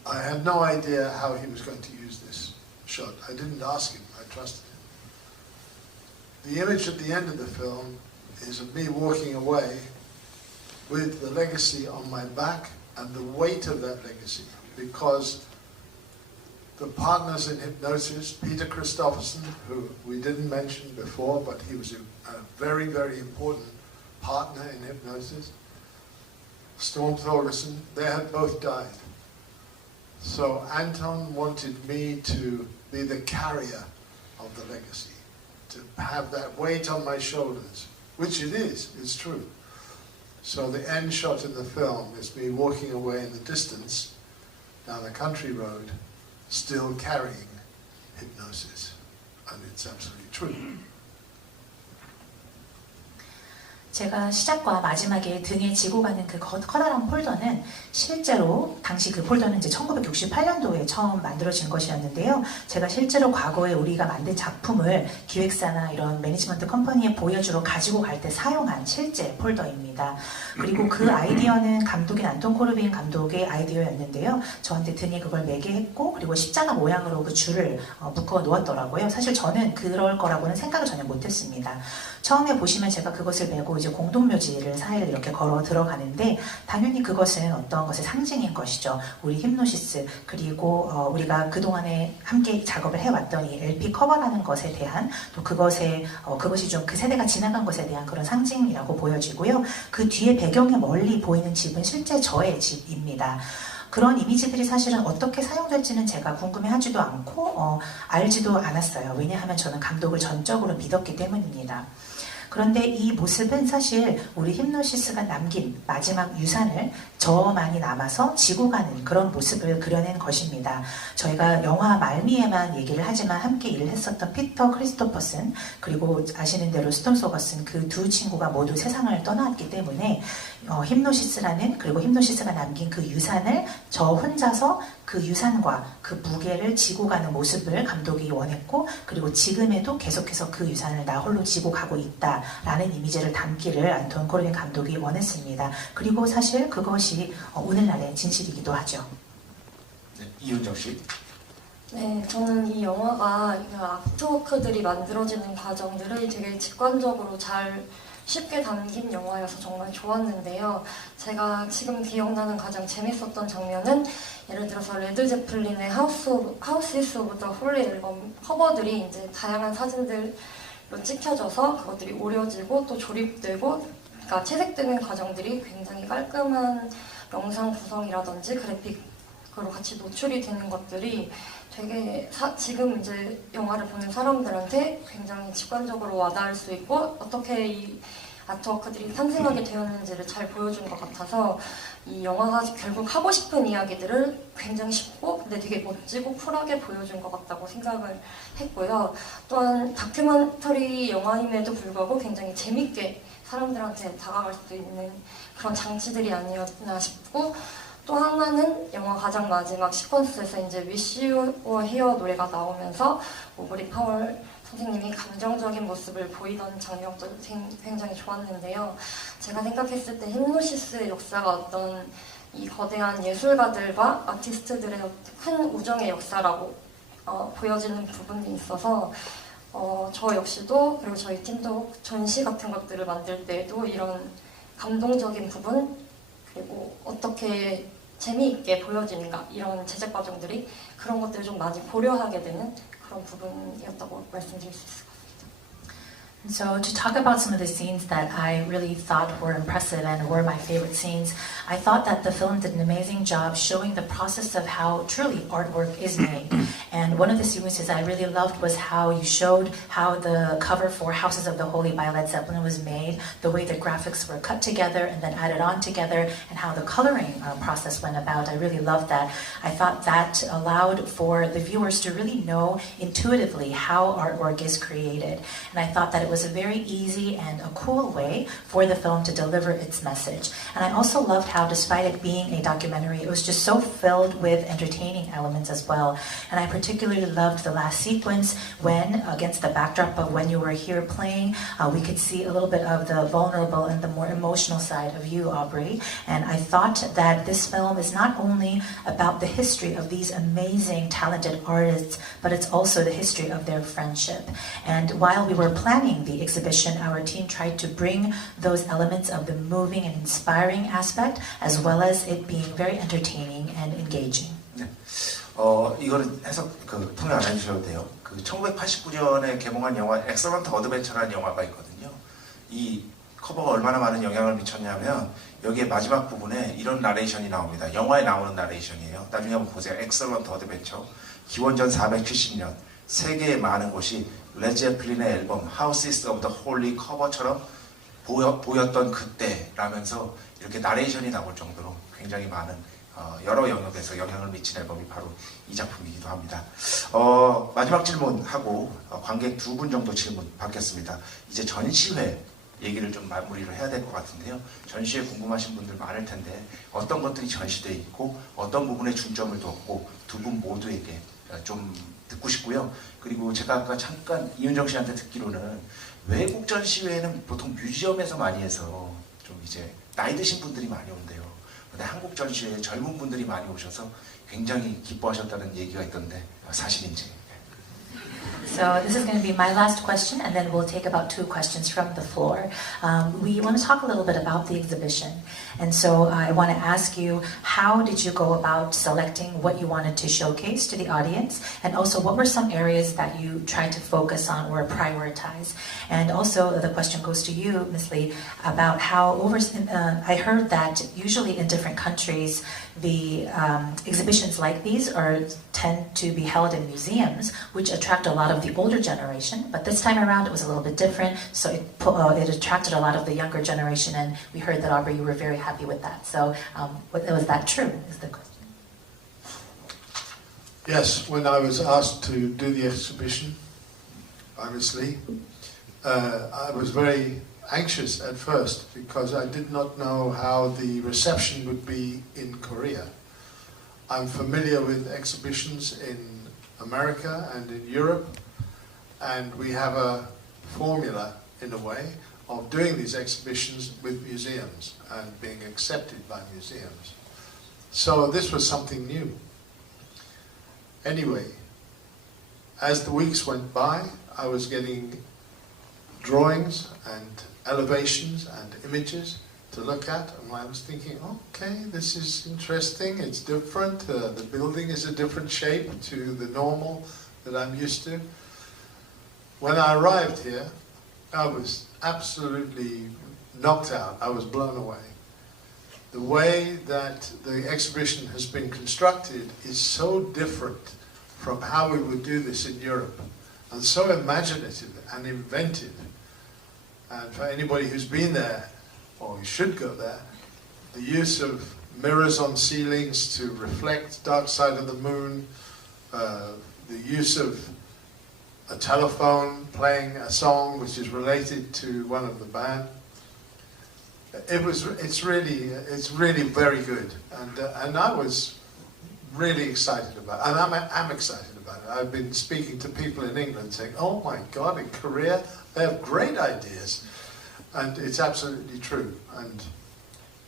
I had no idea how he was going to use this shot. I didn't ask him, I trusted him. The image at the end of the film is of me walking away with the legacy on my back and the weight of that legacy. Because the partners in hypnosis, Peter Christopherson, who we didn't mention before, but he was a very, very important partner in hypnosis, Storm Thorgerson, they had both died. So Anton wanted me to be the carrier of the legacy, to have that weight on my shoulders, which it is, it's true. So the end shot in the film is me walking away in the distance down a country road, still carrying hypnosis. And it's absolutely true. 제가 시작과 마지막에 등에 지고 가는 그 커다란 폴더는 실제로 당시 그 폴더는 이제 1968년도에 처음 만들어진 것이었는데요. 제가 실제로 과거에 우리가 만든 작품을 기획사나 이런 매니지먼트 컴퍼니에 보여주러 가지고 갈 때 사용한 실제 폴더입니다. 그리고 그 아이디어는 감독인 안톤 코르빈 감독의 아이디어였는데요. 저한테 등에 그걸 매게 했고 그리고 십자가 모양으로 그 줄을 묶어 놓았더라고요. 사실 저는 그럴 거라고는 생각을 전혀 못했습니다. 처음에 보시면 제가 그것을 메고 이제 공동묘지를 사이를 이렇게 걸어 들어가는데 당연히 그것은 어떤 것의 상징인 것이죠. 우리 힙노시스 그리고 우리가 그동안에 함께 작업을 해왔던 이 LP 커버라는 것에 대한 또 그것이 좀 그 세대가 지나간 것에 대한 그런 상징이라고 보여지고요. 그 뒤에 배경에 멀리 보이는 집은 실제 저의 집입니다. 그런 이미지들이 사실은 어떻게 사용될지는 제가 궁금해하지도 않고 알지도 않았어요. 왜냐하면 저는 감독을 전적으로 믿었기 때문입니다. 그런데 이 모습은 사실 우리 힙노시스가 남긴 마지막 유산을 저만이 남아서 지고 가는 그런 모습을 그려낸 것입니다. 저희가 영화 말미에만 얘기를 하지만 함께 일을 했었던 피터 크리스토퍼슨 그리고 아시는 대로 스톰 소거슨 그 두 친구가 모두 세상을 떠났기 때문에 힙노시스라는 그리고 힙노시스가 남긴 그 유산을 저 혼자서 그 유산과 그 무게를 지고 가는 모습을 감독이 원했고 그리고 지금에도 계속해서 그 유산을 나 홀로 지고 가고 있다라는 이미지를 담기를 안톤 코르빈 감독이 원했습니다. 그리고 사실 그것이 오늘날의 진실이기도 하죠. 네, 이윤정 씨. 네, 저는 이 영화가 아트워크들이 만들어지는 과정들을 되게 직관적으로 잘 쉽게 담긴 영화여서 정말 좋았는데요. 제가 지금 기억나는 가장 재밌었던 장면은 예를 들어서 레드 제플린의 하우스 오브 더 홀리 앨범 커버들이 이제 다양한 사진들로 찍혀져서 그것들이 오려지고 또 조립되고 그러니까 채색되는 과정들이 굉장히 깔끔한 영상 구성이라든지 그래픽으로 같이 노출이 되는 것들이 되게 지금 이제 영화를 보는 사람들한테 굉장히 직관적으로 와닿을 수 있고 어떻게 이 아트워크들이 탄생하게 되었는지를 잘 보여준 것 같아서 이 영화가 결국 하고 싶은 이야기들을 굉장히 쉽고 근데 되게 멋지고 쿨하게 보여준 것 같다고 생각을 했고요. 또한 다큐멘터리 영화임에도 불구하고 굉장히 재밌게 사람들한테 다가갈 수 있는 그런 장치들이 아니었나 싶고 또 하나는 영화 가장 마지막 시퀀스에서 이제 Wish You Were Here 노래가 나오면서 오브리 파월 선생님이 감정적인 모습을 보이던 장면도 굉장히 좋았는데요. 제가 생각했을 때 힙노시스의 역사가 어떤 이 거대한 예술가들과 아티스트들의 큰 우정의 역사라고 보여지는 부분이 있어서 저 역시도 그리고 저희 팀도 전시 같은 것들을 만들 때에도 이런 감동적인 부분 그리고 어떻게 재미있게 보여지는가 이런 제작 과정들이 그런 것들을 좀 많이 고려하게 되는 그런 부분이었다고 말씀드릴 수 있을 것 같습니다. So to talk about some of the scenes that I really thought were impressive and were my favorite scenes, I thought that the film did an amazing job showing the process of how truly artwork is made. And one of the sequences I really loved was how you showed how the cover for Houses of the Holy by Led Zeppelin was made, the way the graphics were cut together and then added on together, and how the coloring process went about. I really loved that. I thought that allowed for the viewers to really know intuitively how artwork is created. And I thought that it was a very easy and a cool way for the film to deliver its message. And I also loved how, despite it being a documentary, it was just so filled with entertaining elements as well. And I particularly loved the last sequence when, against the backdrop of When You Were Here playing, we could see a little bit of the vulnerable and the more emotional side of you, Aubrey. And I thought that this film is not only about the history of these amazing, talented artists, but it's also the history of their friendship. And while we were planning the exhibition, our team tried to bring those elements of the moving and inspiring aspect, as well as it being very entertaining and engaging. 네. 이거는 해석 통역 안 해주셔도 돼요. 1989년에 개봉한 영화 엑설런트 어드벤처라는 영화가 있거든요. 이 커버가 얼마나 많은 영향을 미쳤냐면 여기에 마지막 부분에 이런 나레이션이 나옵니다. 영화에 나오는 나레이션이에요. 나중에 한번 보세요. 엑설런트 어드벤처. 기원전 470년 세계의 많은 곳이 레드제플린의 앨범 Houses of the Holy 커버처럼 보였던 그때라면서 이렇게 나레이션이 나올 정도로 굉장히 많은 여러 영역에서 영향을 미친 앨범이 바로 이 작품이기도 합니다. 마지막 질문하고 관객 2분 정도 질문 받겠습니다. 이제 전시회 얘기를 좀 마무리를 해야 될 것 같은데요. 전시회 궁금하신 분들 많을 텐데 어떤 것들이 전시되어 있고 어떤 부분에 중점을 뒀고 두 분 모두에게 좀 듣고 싶고요. 그리고 제가 아까 잠깐 이윤정 씨한테 듣기로는 외국 전시회는 보통 뮤지엄에서 많이 해서 좀 이제 나이 드신 분들이 많이 온대요. 근데 한국 전시회에 젊은 분들이 많이 오셔서 굉장히 기뻐하셨다는 얘기가 있던데 사실인지. So this is going to be my last question, and then we'll take about 2 questions from the floor. We want to talk a little bit about the exhibition. And so I want to ask you, how did you go about selecting what you wanted to showcase to the audience? And also, what were some areas that you tried to focus on or prioritize? And also, the question goes to you, Ms. Lee, about how I heard that usually in different countries, the exhibitions like these tend to be held in museums, which attract a lot of the older generation, but this time around it was a little bit different. So it attracted a lot of the younger generation, and we heard that, Aubrey, you were very happy with that. So was that true? Is the question. Yes, when I was asked to do the exhibition, obviously, I was very anxious at first because I did not know how the reception would be in Korea. I'm familiar with exhibitions in America and in Europe, and we have a formula, in a way, of doing these exhibitions with museums and being accepted by museums. So this was something new. Anyway, as the weeks went by, I was getting drawings and elevations and images to look at, and I was thinking, okay, this is interesting, it's different, the building is a different shape to the normal that I'm used to. When I arrived here, I was absolutely knocked out, I was blown away. The way that the exhibition has been constructed is so different from how we would do this in Europe, and so imaginative and inventive. And for anybody who's been there, or you should go there, the use of mirrors on ceilings to reflect dark side of the moon, the use of a telephone playing a song which is related to one of the band. It's really very good, and I was really excited about it, and I'm excited about it. I've been speaking to people in England saying, oh my God, in Korea they have great ideas, and it's absolutely true, and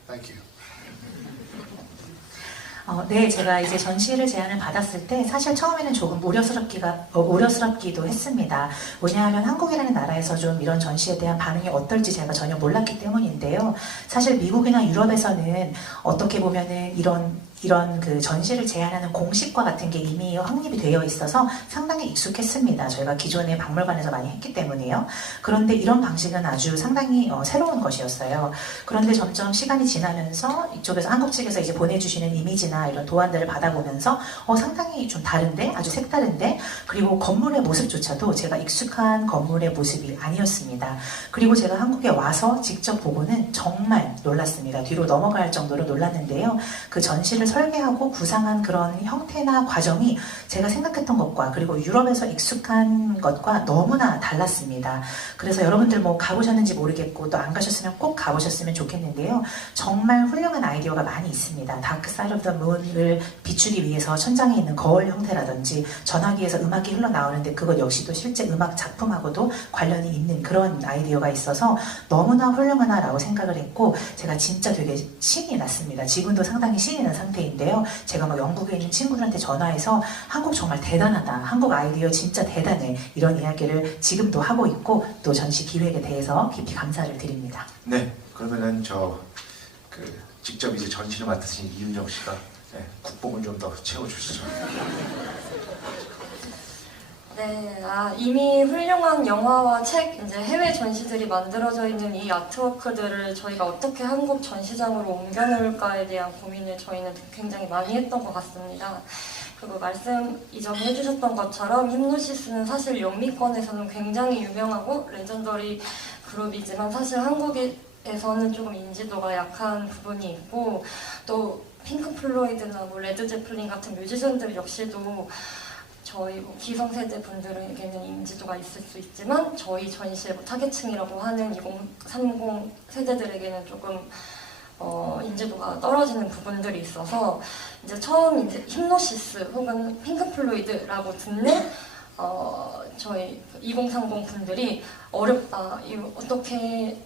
thank you. 네, 제가 이제 전시를 제안을 받았을 때 사실 처음에는 조금 우려스럽기도 했습니다. 왜냐하면 한국이라는 나라에서 좀 이런 전시에 대한 반응이 어떨지 제가 전혀 몰랐기 때문인데요. 사실 미국이나 유럽에서는 어떻게 보면은 이런 그 전시를 제안하는 공식과 같은 게 이미 확립이 되어 있어서 상당히 익숙했습니다. 저희가 기존에 박물관에서 많이 했기 때문에요. 그런데 이런 방식은 아주 상당히 새로운 것이었어요. 그런데 점점 시간이 지나면서 이쪽에서 한국 측에서 이제 보내주시는 이미지나 이런 도안들을 받아보면서 상당히 좀 다른데, 아주 색다른데, 그리고 건물의 모습조차도 제가 익숙한 건물의 모습이 아니었습니다. 그리고 제가 한국에 와서 직접 보고는 정말 놀랐습니다. 뒤로 넘어갈 정도로 놀랐는데요. 그 전시를 설계하고 구상한 그런 형태나 과정이 제가 생각했던 것과 그리고 유럽에서 익숙한 것과 너무나 달랐습니다. 그래서 여러분들 뭐 가보셨는지 모르겠고 또 안 가셨으면 꼭 가보셨으면 좋겠는데요. 정말 훌륭한 아이디어가 많이 있습니다. 다크 사이드 오브 더 문을 비추기 위해서 천장에 있는 거울 형태라든지 전화기에서 음악이 흘러나오는데 그것 역시도 실제 음악 작품하고도 관련이 있는 그런 아이디어가 있어서 너무나 훌륭하다라고 생각을 했고 제가 진짜 되게 신이 났습니다. 지금도 상당히 신이 난 상태인데요. 제가 뭐 영국에 있는 친구들한테 전화해서 한국 정말 대단하다. 한국 아이디어 진짜 대단해. 이런 이야기를 지금도 하고 있고 또 전시 기획에 대해서 깊이 감사를 드립니다. 네, 그러면은 직접 이제 전시를 맡으신 이윤정 씨가 국뽕을 좀 더 채워주시죠. 네, 이미 훌륭한 영화와 책, 이제 해외 전시들이 만들어져 있는 이 아트워크들을 저희가 어떻게 한국 전시장으로 옮겨놓을까에 대한 고민을 저희는 굉장히 많이 했던 것 같습니다. 그리고 말씀 이전에 해주셨던 것처럼 힘노시스는 사실 영미권에서는 굉장히 유명하고 레전더리 그룹이지만 사실 한국에서는 조금 인지도가 약한 부분이 있고 또 핑크 플로이드나 뭐 레드 제플린 같은 뮤지션들 역시도 저희 기성세대 분들에게는 인지도가 있을 수 있지만 저희 전시의 타겟층이라고 하는 2030 세대들에게는 조금 인지도가 떨어지는 부분들이 있어서 이제 처음 이제 힘노시스 혹은 핑크 플로이드라고 듣는 저희 2030 분들이 어렵다, 이거 어떻게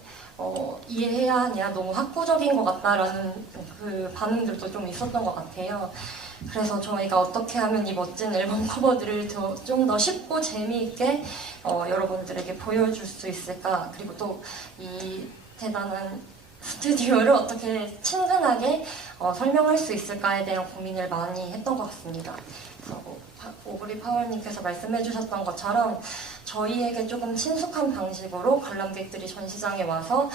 이해해야 하냐, 너무 학구적인 것 같다라는 그 반응들도 좀 있었던 것 같아요. 그래서 저희가 어떻게 하면 이 멋진 앨범 커버들을 좀 더 쉽고 재미있게 여러분들에게 보여줄 수 있을까, 그리고 또 이 대단한 스튜디오를 어떻게 친근하게 설명할 수 있을까에 대한 고민을 많이 했던 것 같습니다. 그래서 오브리 파월님께서 말씀해 주셨던 것처럼 저희에게 조금 친숙한 방식으로 관람객들이 전시장에 와서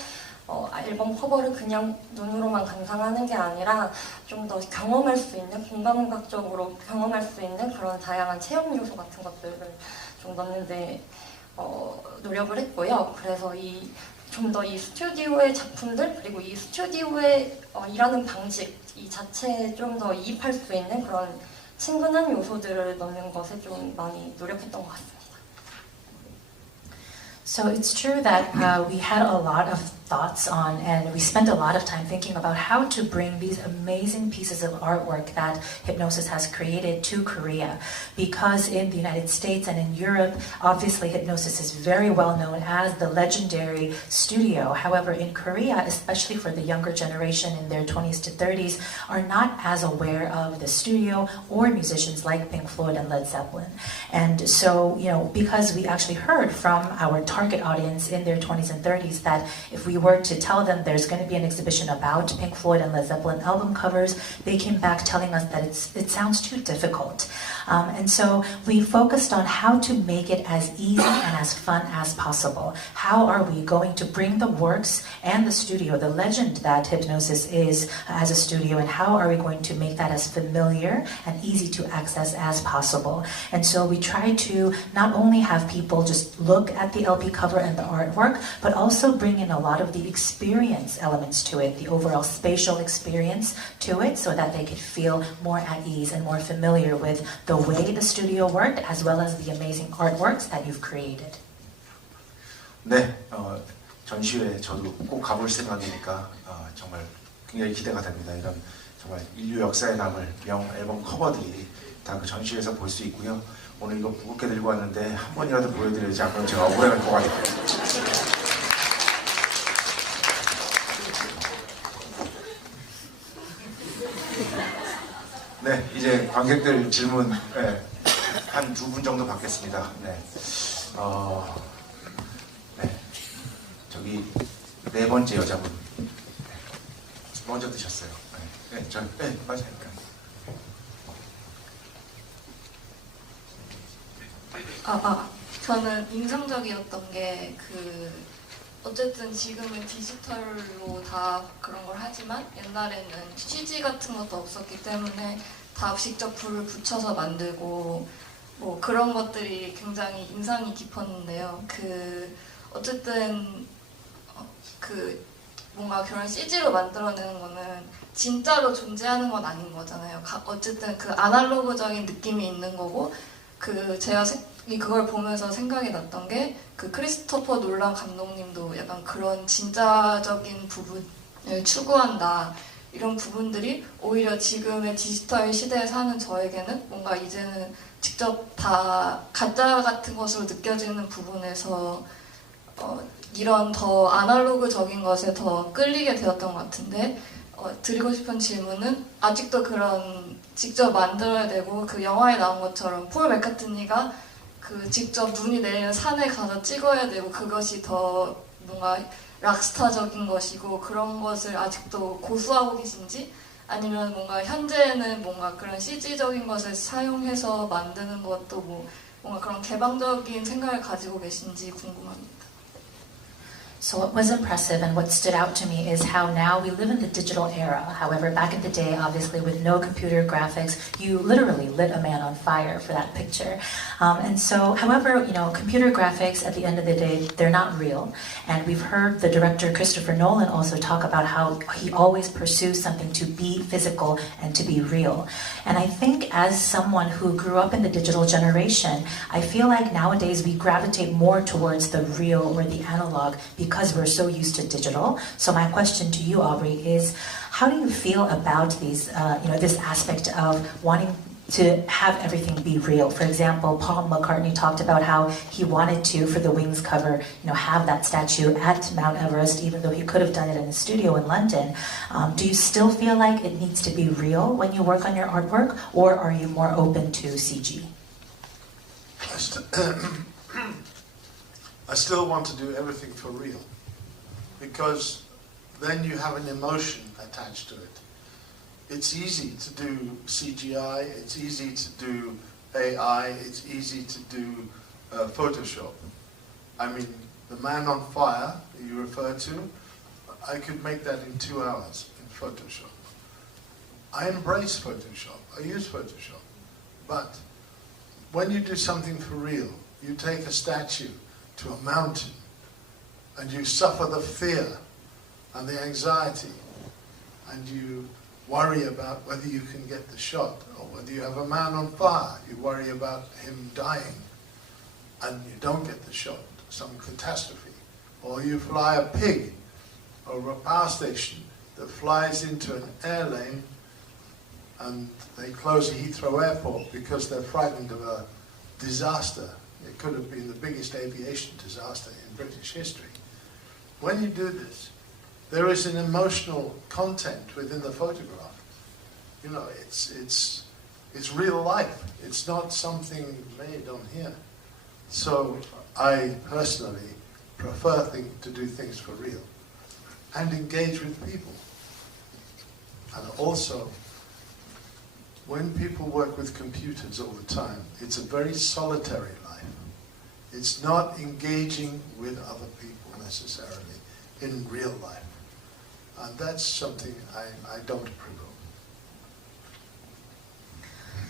앨범 커버를 그냥 눈으로만 감상하는 게 아니라 좀 더 경험할 수 있는, 공감각적으로 경험할 수 있는 그런 다양한 체험 요소 같은 것들을 좀 넣는데 노력을 했고요. 그래서 좀 더 이 스튜디오의 작품들, 그리고 이 스튜디오의 일하는 방식 이 자체에 좀 더 이입할 수 있는 그런 친근한 요소들을 넣는 것에 좀 많이 노력했던 것 같습니다. So it's true that we had a lot of thoughts on, and we spent a lot of time thinking about how to bring these amazing pieces of artwork that Hipgnosis has created to Korea. Because in the United States and in Europe, obviously Hipgnosis is very well known as the legendary studio. However, in Korea, especially for the younger generation in their 20s to 30s, are not as aware of the studio or musicians like Pink Floyd and Led Zeppelin. And so, because we actually heard from our target audience in their 20s and 30s that if we were to tell them there's going to be an exhibition about Pink Floyd and Led Zeppelin album covers, they came back telling us that it sounds too difficult. And so we focused on how to make it as easy and as fun as possible. How are we going to bring the works and the studio, the legend that Hipgnosis is as a studio, and how are we going to make that as familiar and easy to access as possible? And so we try to not only have people just look at the LP cover and the artwork, but also bring in a lot of the experience elements to it, the overall spatial experience to it, so that they could feel more at ease and more familiar with the way the studio worked, as well as the amazing artworks that you've created. 네, 전시회 저도 꼭 가볼 생각이니까 정말 굉장히 기대가 됩니다. 이런 정말 인류 역사에 남을 명 앨범 커버들이 다 그 전시회에서 볼 수 있고요. 오늘 이거 무겁게 들고 왔는데 한 번이라도 보여드려야지 안 그러면 제가 억울할 것 같아요. 네, 이제 관객들 질문 한 두 분 정도 받겠습니다. 네, 저기 네 번째 여자분 먼저 드셨어요. 맞아요. 저는 인상적이었던 게 어쨌든 지금은 디지털로 다 그런 걸 하지만 옛날에는 CG 같은 것도 없었기 때문에 다 직접 불을 붙여서 만들고 뭐 그런 것들이 굉장히 인상이 깊었는데요. 어쨌든 뭔가 그런 CG로 만들어내는 거는 진짜로 존재하는 건 아닌 거잖아요. 어쨌든 아날로그적인 느낌이 있는 거고 제가 그걸 보면서 생각이 났던 게 크리스토퍼 놀란 감독님도 약간 그런 진짜적인 부분을 추구한다. 이런 부분들이 오히려 지금의 디지털 시대에 사는 저에게는 뭔가 이제는 직접 다 가짜 같은 것으로 느껴지는 부분에서 이런 더 아날로그적인 것에 더 끌리게 되었던 것 같은데 드리고 싶은 질문은 아직도 그런 직접 만들어야 되고 영화에 나온 것처럼 폴 맥카트니가 직접 눈이 내리는 산에 가서 찍어야 되고 그것이 더 뭔가 락스타적인 것이고 그런 것을 아직도 고수하고 계신지 아니면 뭔가 현재는 뭔가 그런 CG적인 것을 사용해서 만드는 것도 뭔가 그런 개방적인 생각을 가지고 계신지 궁금합니다. So what was impressive and what stood out to me is how now we live in the digital era. However, back in the day, obviously with no computer graphics, you literally lit a man on fire for that picture. And so, however, computer graphics at the end of the day, they're not real. And we've heard the director Christopher Nolan also talk about how he always pursues something to be physical and to be real. And I think as someone who grew up in the digital generation, I feel like nowadays we gravitate more towards the real or the analog because we're so used to digital. So my question to you, Aubrey, is how do you feel about these, this aspect of wanting to have everything be real? For example, Paul McCartney talked about how he wanted to, for the Wings cover, have that statue at Mount Everest, even though he could have done it in a studio in London. Do you still feel like it needs to be real when you work on your artwork, or are you more open to CG? I still want to do everything for real, because then you have an emotion attached to it. It's easy to do CGI, it's easy to do AI, it's easy to do Photoshop. I mean, the Man on Fire you refer to, I could make that in 2 hours in Photoshop. I embrace Photoshop. I use Photoshop. But when you do something for real, you take a statue to a mountain and you suffer the fear and the anxiety and you worry about whether you can get the shot, or whether you have a man on fire, you worry about him dying and you don't get the shot, some catastrophe. Or you fly a pig over a power station that flies into an air lane and they close Heathrow Airport because they're frightened of a disaster. It could have been the biggest aviation disaster in British history. When you do this, there is an emotional content within the photograph. You know, it's real life. It's not something made on here. So I personally prefer to do things for real and engage with people. And also, when people work with computers all the time, it's a very solitary life. It's not engaging with other people necessarily in real life. And that's something I don't approve of.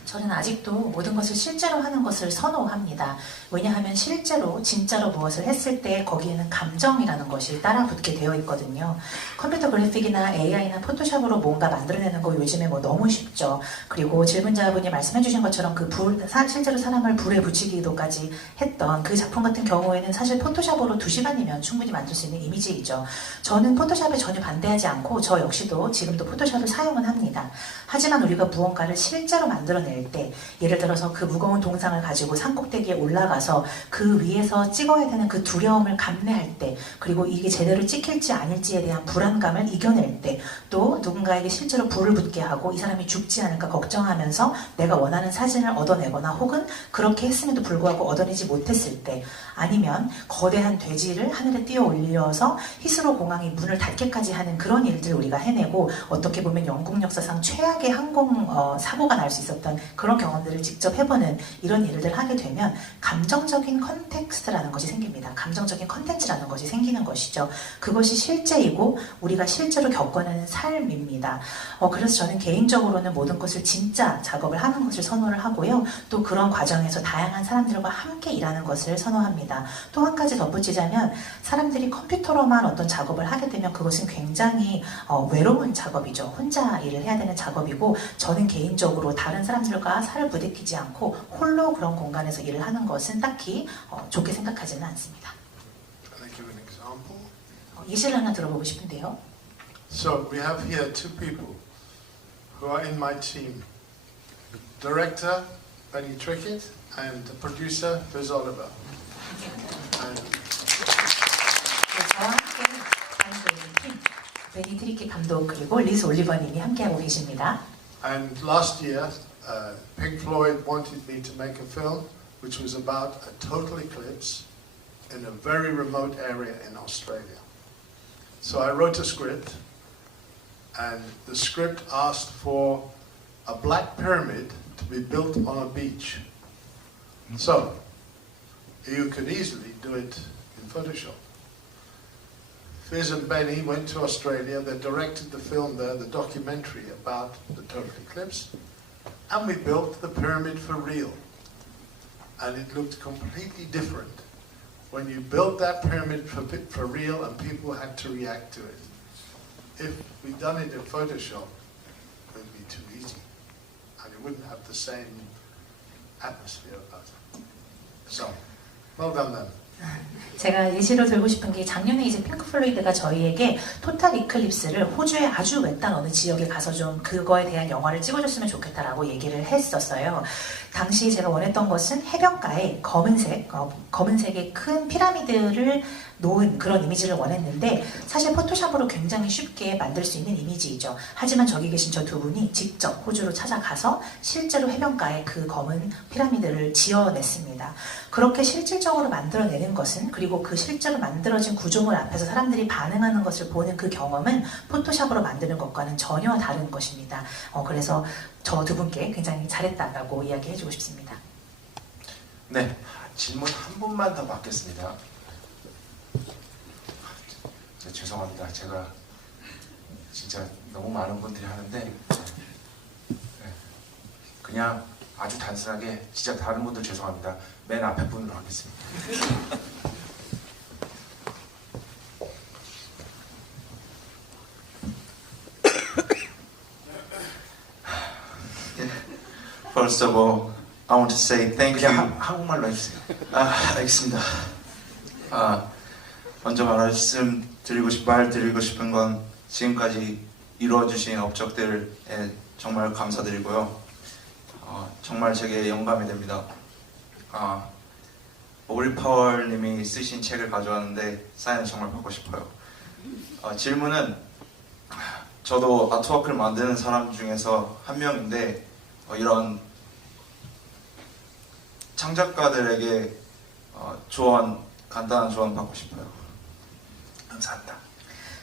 저는 아직도 모든 것을 실제로 하는 것을 선호합니다. 왜냐하면 실제로 진짜로 무엇을 했을 때 거기에는 감정이라는 것이 따라붙게 되어 있거든요. 컴퓨터 그래픽이나 AI나 포토샵으로 뭔가 만들어내는 거 요즘에 뭐 너무 쉽죠. 그리고 질문자분이 말씀해 주신 것처럼 그 실제로 사람을 불에 붙이기도까지 했던 그 작품 같은 경우에는 사실 포토샵으로 2시간이면 충분히 만들 수 있는 이미지이죠. 저는 포토샵에 전혀 반대하지 않고 저 역시도 지금도 포토샵을 사용은 합니다. 하지만 우리가 무언가를 실제로 만들어낼 때, 예를 들어서 그 무거운 동상을 가지고 산꼭대기에 올라가서 그 위에서 찍어야 되는 그 두려움을 감내할 때, 그리고 이게 제대로 찍힐지 아닐지에 대한 불안감을 이겨낼 때, 또 누군가에게 실제로 불을 붙게 하고 이 사람이 죽지 않을까 걱정하면서 내가 원하는 사진을 얻어내거나, 혹은 그렇게 했음에도 불구하고 얻어내지 못했을 때, 아니면 거대한 돼지를 하늘에 띄어 올려서 히스로 공항이 문을 닫게까지 하는 그런 일들을 우리가 해내고, 어떻게 보면 영국 역사상 최악의 항공 사고가 날 수 있었던 그런 경험들을 직접 해보는 이런 일들을 하게 되면 감정적인 컨텍스트라는 것이 생깁니다. 감정적인 컨텐츠라는 것이 생기는 것이죠. 그것이 실제이고 우리가 실제로 겪어내는 삶입니다. 그래서 저는 개인적으로는 모든 것을 진짜 작업을 하는 것을 선호를 하고요. 또 그런 과정에서 다양한 사람들과 함께 일하는 것을 선호합니다. 또 한 가지 덧붙이자면, 사람들이 컴퓨터로만 어떤 작업을 하게 되면 그것은 굉장히 외로운 작업이죠. 혼자 일을 해야 되는 작업이고, 저는 개인적으로 다른 사람들과 살을 부대끼지 않고 홀로 그런 공간에서 일을 하는 것은 딱히 좋게 생각하지는 않습니다. Can I give an example? 예시를 하나 들어보고 싶은데요. So we have here 2 people who are in my team. Director Benny Trickett and the producer Liz Oliver. And 저와 함께 팀, 베니 트리키 감독 그리고 리즈 올리버님이 함께하고 계십니다. And last year, Pink Floyd wanted me to make a film which was about a total eclipse in a very remote area in Australia. So I wrote a script, and the script asked for a black pyramid to be built on a beach. So you could easily do it in Photoshop. Fizz and Benny went to Australia, they directed the film there, the documentary about the total eclipse, and we built the pyramid for real. And it looked completely different when you built that pyramid for real and people had to react to it. If we'd done it in Photoshop, it would be too easy, and it wouldn't have the same atmosphere about it. So, well done then. 제가 예시로 들고 싶은 게, 작년에 이제 핑크 플로이드가 저희에게 토탈 이클립스를 호주의 아주 외딴 어느 지역에 가서 좀 그거에 대한 영화를 찍어줬으면 좋겠다라고 얘기를 했었어요. 당시 제가 원했던 것은 해변가에 검은색의 큰 피라미드를 놓은 그런 이미지를 원했는데, 사실 포토샵으로 굉장히 쉽게 만들 수 있는 이미지이죠. 하지만 저기 계신 저 2분이 직접 호주로 찾아가서 실제로 해변가에 그 검은 피라미드를 지어냈습니다. 그렇게 실질적으로 만들어내는 것은, 그리고 그 실제로 만들어진 구조물 앞에서 사람들이 반응하는 것을 보는 그 경험은 포토샵으로 만드는 것과는 전혀 다른 것입니다. 그래서 저 2분께 굉장히 잘했다라고 이야기해주고 싶습니다. 네, 질문 한 분만 더 받겠습니다. 죄송합니다. 제가 진짜 너무 많은 분들이 하는데 네. 그냥 아주 단순하게 진짜 다른 분들 죄송합니다. 맨 앞에 분으로 하겠습니다. First of all, I want to say thank you. 그냥 한국말로 해주세요. 알겠습니다. 먼저 말드리고 싶은 건 지금까지 이루어주신 업적들에 정말 감사드리고요. 정말 제게 영감이 됩니다. 오리 파월님이 쓰신 책을 가져왔는데 사인을 정말 받고 싶어요. 질문은 저도 아트워크를 만드는 사람 중에서 한 명인데 이런 창작가들에게 간단한 조언 받고 싶어요. 감사합니다.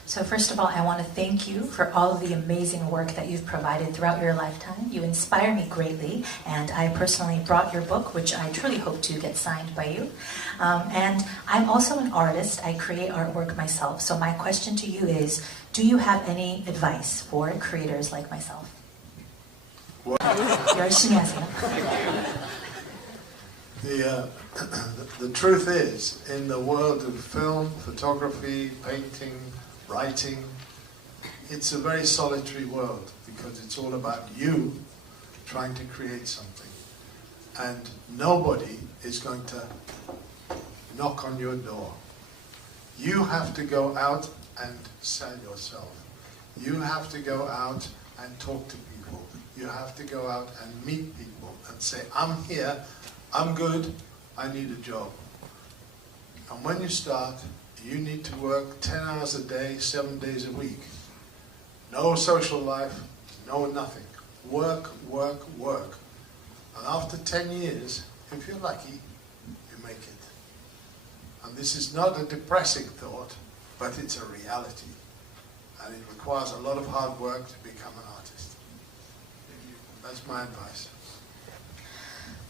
So first of all, I want to thank you for all of the amazing work that you've provided throughout your lifetime. You inspire me greatly, and I personally brought your book, which I truly hope to get signed by you. And I'm also an artist. I create artwork myself. So my question to you is, do you have any advice for creators like myself? 열심히 하세요. The truth is, in the world of film, photography, painting, writing, it's a very solitary world because it's all about you trying to create something. And nobody is going to knock on your door. You have to go out and sell yourself. You have to go out and talk to people. You have to go out and meet people and say, I'm here, I'm good, I need a job. And when you start, you need to work 10 hours a day, 7 days a week. No social life, no nothing. Work, work, work. And after 10 years, if you're lucky, you make it. And this is not a depressing thought, but it's a reality. And it requires a lot of hard work to become an artist. That's my advice.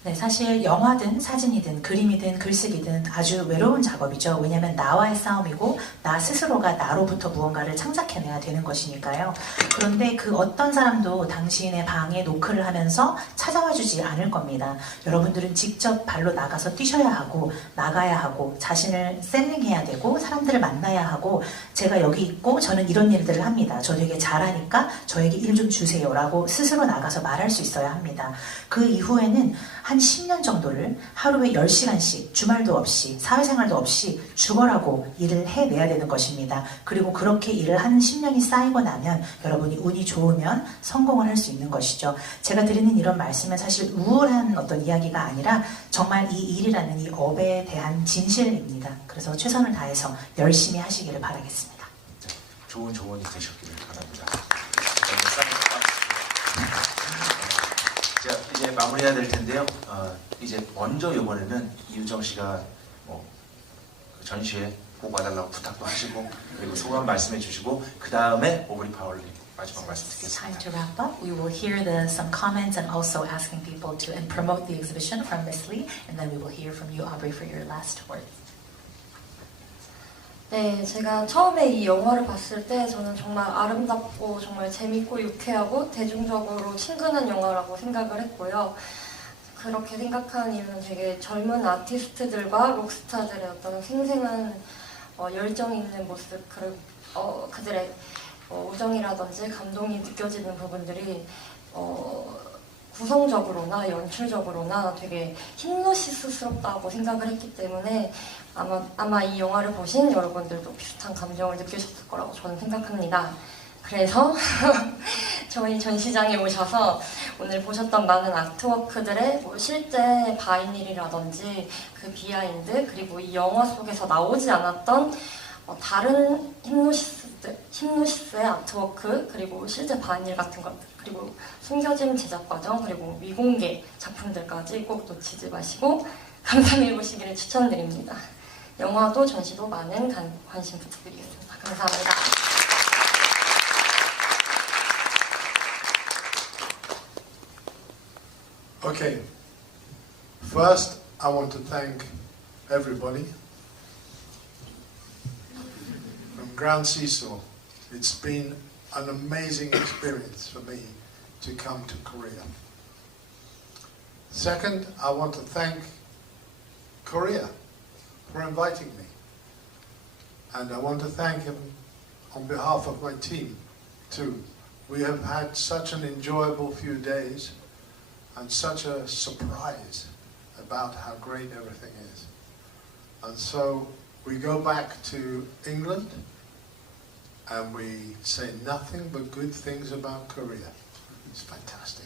네, 사실 영화든 사진이든 그림이든 글쓰기든 아주 외로운 작업이죠. 왜냐하면 나와의 싸움이고 나 스스로가 나로부터 무언가를 창작해내야 되는 것이니까요. 그런데 그 어떤 사람도 당신의 방에 노크를 하면서 찾아와 주지 않을 겁니다. 여러분들은 직접 발로 나가서 뛰셔야 하고 나가야 하고 자신을 셀링해야 되고 사람들을 만나야 하고 제가 여기 있고 저는 이런 일들을 합니다. 저 되게 잘하니까 저에게 일 좀 주세요 라고 스스로 나가서 말할 수 있어야 합니다. 그 이후에는 한 10년 정도를 하루에 10시간씩 주말도 없이 사회생활도 없이 죽어라고 일을 해내야 되는 것입니다. 그리고 그렇게 일을 한 10년이 쌓이고 나면 여러분이 운이 좋으면 성공을 할 수 있는 것이죠. 제가 드리는 이런 말씀은 사실 우울한 어떤 이야기가 아니라 정말 이 일이라는 이 업에 대한 진실입니다. 그래서 최선을 다해서 열심히 하시기를 바라겠습니다. 좋은 조언이 되셨기를 바랍니다. 자, 이제 마무리해야 될 텐데요. 이제 먼저 이번에는 이유정 씨가 그 전시회 꼭 와달라고 부탁도 하시고 그리고 소감 말씀해 주시고 그 다음에 오브리 파월님 마지막 말씀 It's time 듣겠습니다. to wrap up. We will hear some comments and also asking people to and promote the exhibition from Miss Lee, and then we will hear from you, Aubrey, for your last words. 네, 제가 처음에 이 영화를 봤을 때 저는 정말 아름답고 정말 재밌고 유쾌하고 대중적으로 친근한 영화라고 생각을 했고요. 그렇게 생각한 이유는 되게 젊은 아티스트들과 록스타들의 어떤 생생한 열정 있는 모습, 그들의 우정이라든지 감동이 느껴지는 부분들이 구성적으로나 연출적으로나 되게 힌노시스스럽다고 생각을 했기 때문에 아마 이 영화를 보신 여러분들도 비슷한 감정을 느끼셨을 거라고 저는 생각합니다. 그래서 저희 전시장에 오셔서 오늘 보셨던 많은 아트워크들의 실제 바이닐이라든지 그 비하인드 그리고 이 영화 속에서 나오지 않았던 다른 힌노시스의 아트워크 그리고 실제 바이닐 같은 것들 그리고 숨겨진 제작 과정 그리고 미공개 작품들까지 꼭 놓치지 마시고 감상해 보시기를 추천드립니다. 영화도 전시도 많은 관심 부탁드리겠습니다. 감사합니다. Okay, first I want to thank everybody from Ground Seesaw. It's been an amazing experience for me to come to Korea. Second, I want to thank Korea for inviting me. And I want to thank him on behalf of my team too. We have had such an enjoyable few days and such a surprise about how great everything is. And so we go back to England and we say nothing but good things about Korea. It's fantastic.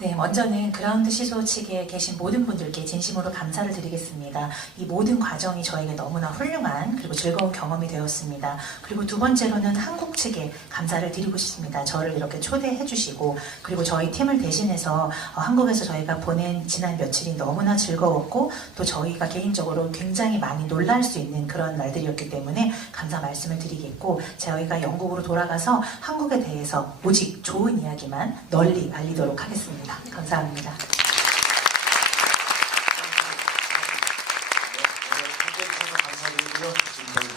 네, 먼저는 그라운드 시소 측에 계신 모든 분들께 진심으로 감사를 드리겠습니다. 이 모든 과정이 저에게 너무나 훌륭한 그리고 즐거운 경험이 되었습니다. 그리고 두 번째로는 한국 측에 감사를 드리고 싶습니다. 저를 이렇게 초대해 주시고 그리고 저희 팀을 대신해서 한국에서 저희가 보낸 지난 며칠이 너무나 즐거웠고 또 저희가 개인적으로 굉장히 많이 놀랄 수 있는 그런 날들이었기 때문에 감사 말씀을 드리겠고 저희가 영국으로 돌아가서 한국에 대해서 오직 좋은 이야기만 널리 알리도록 하겠습니다. 감사합니다. 감사드리고요. 지금까지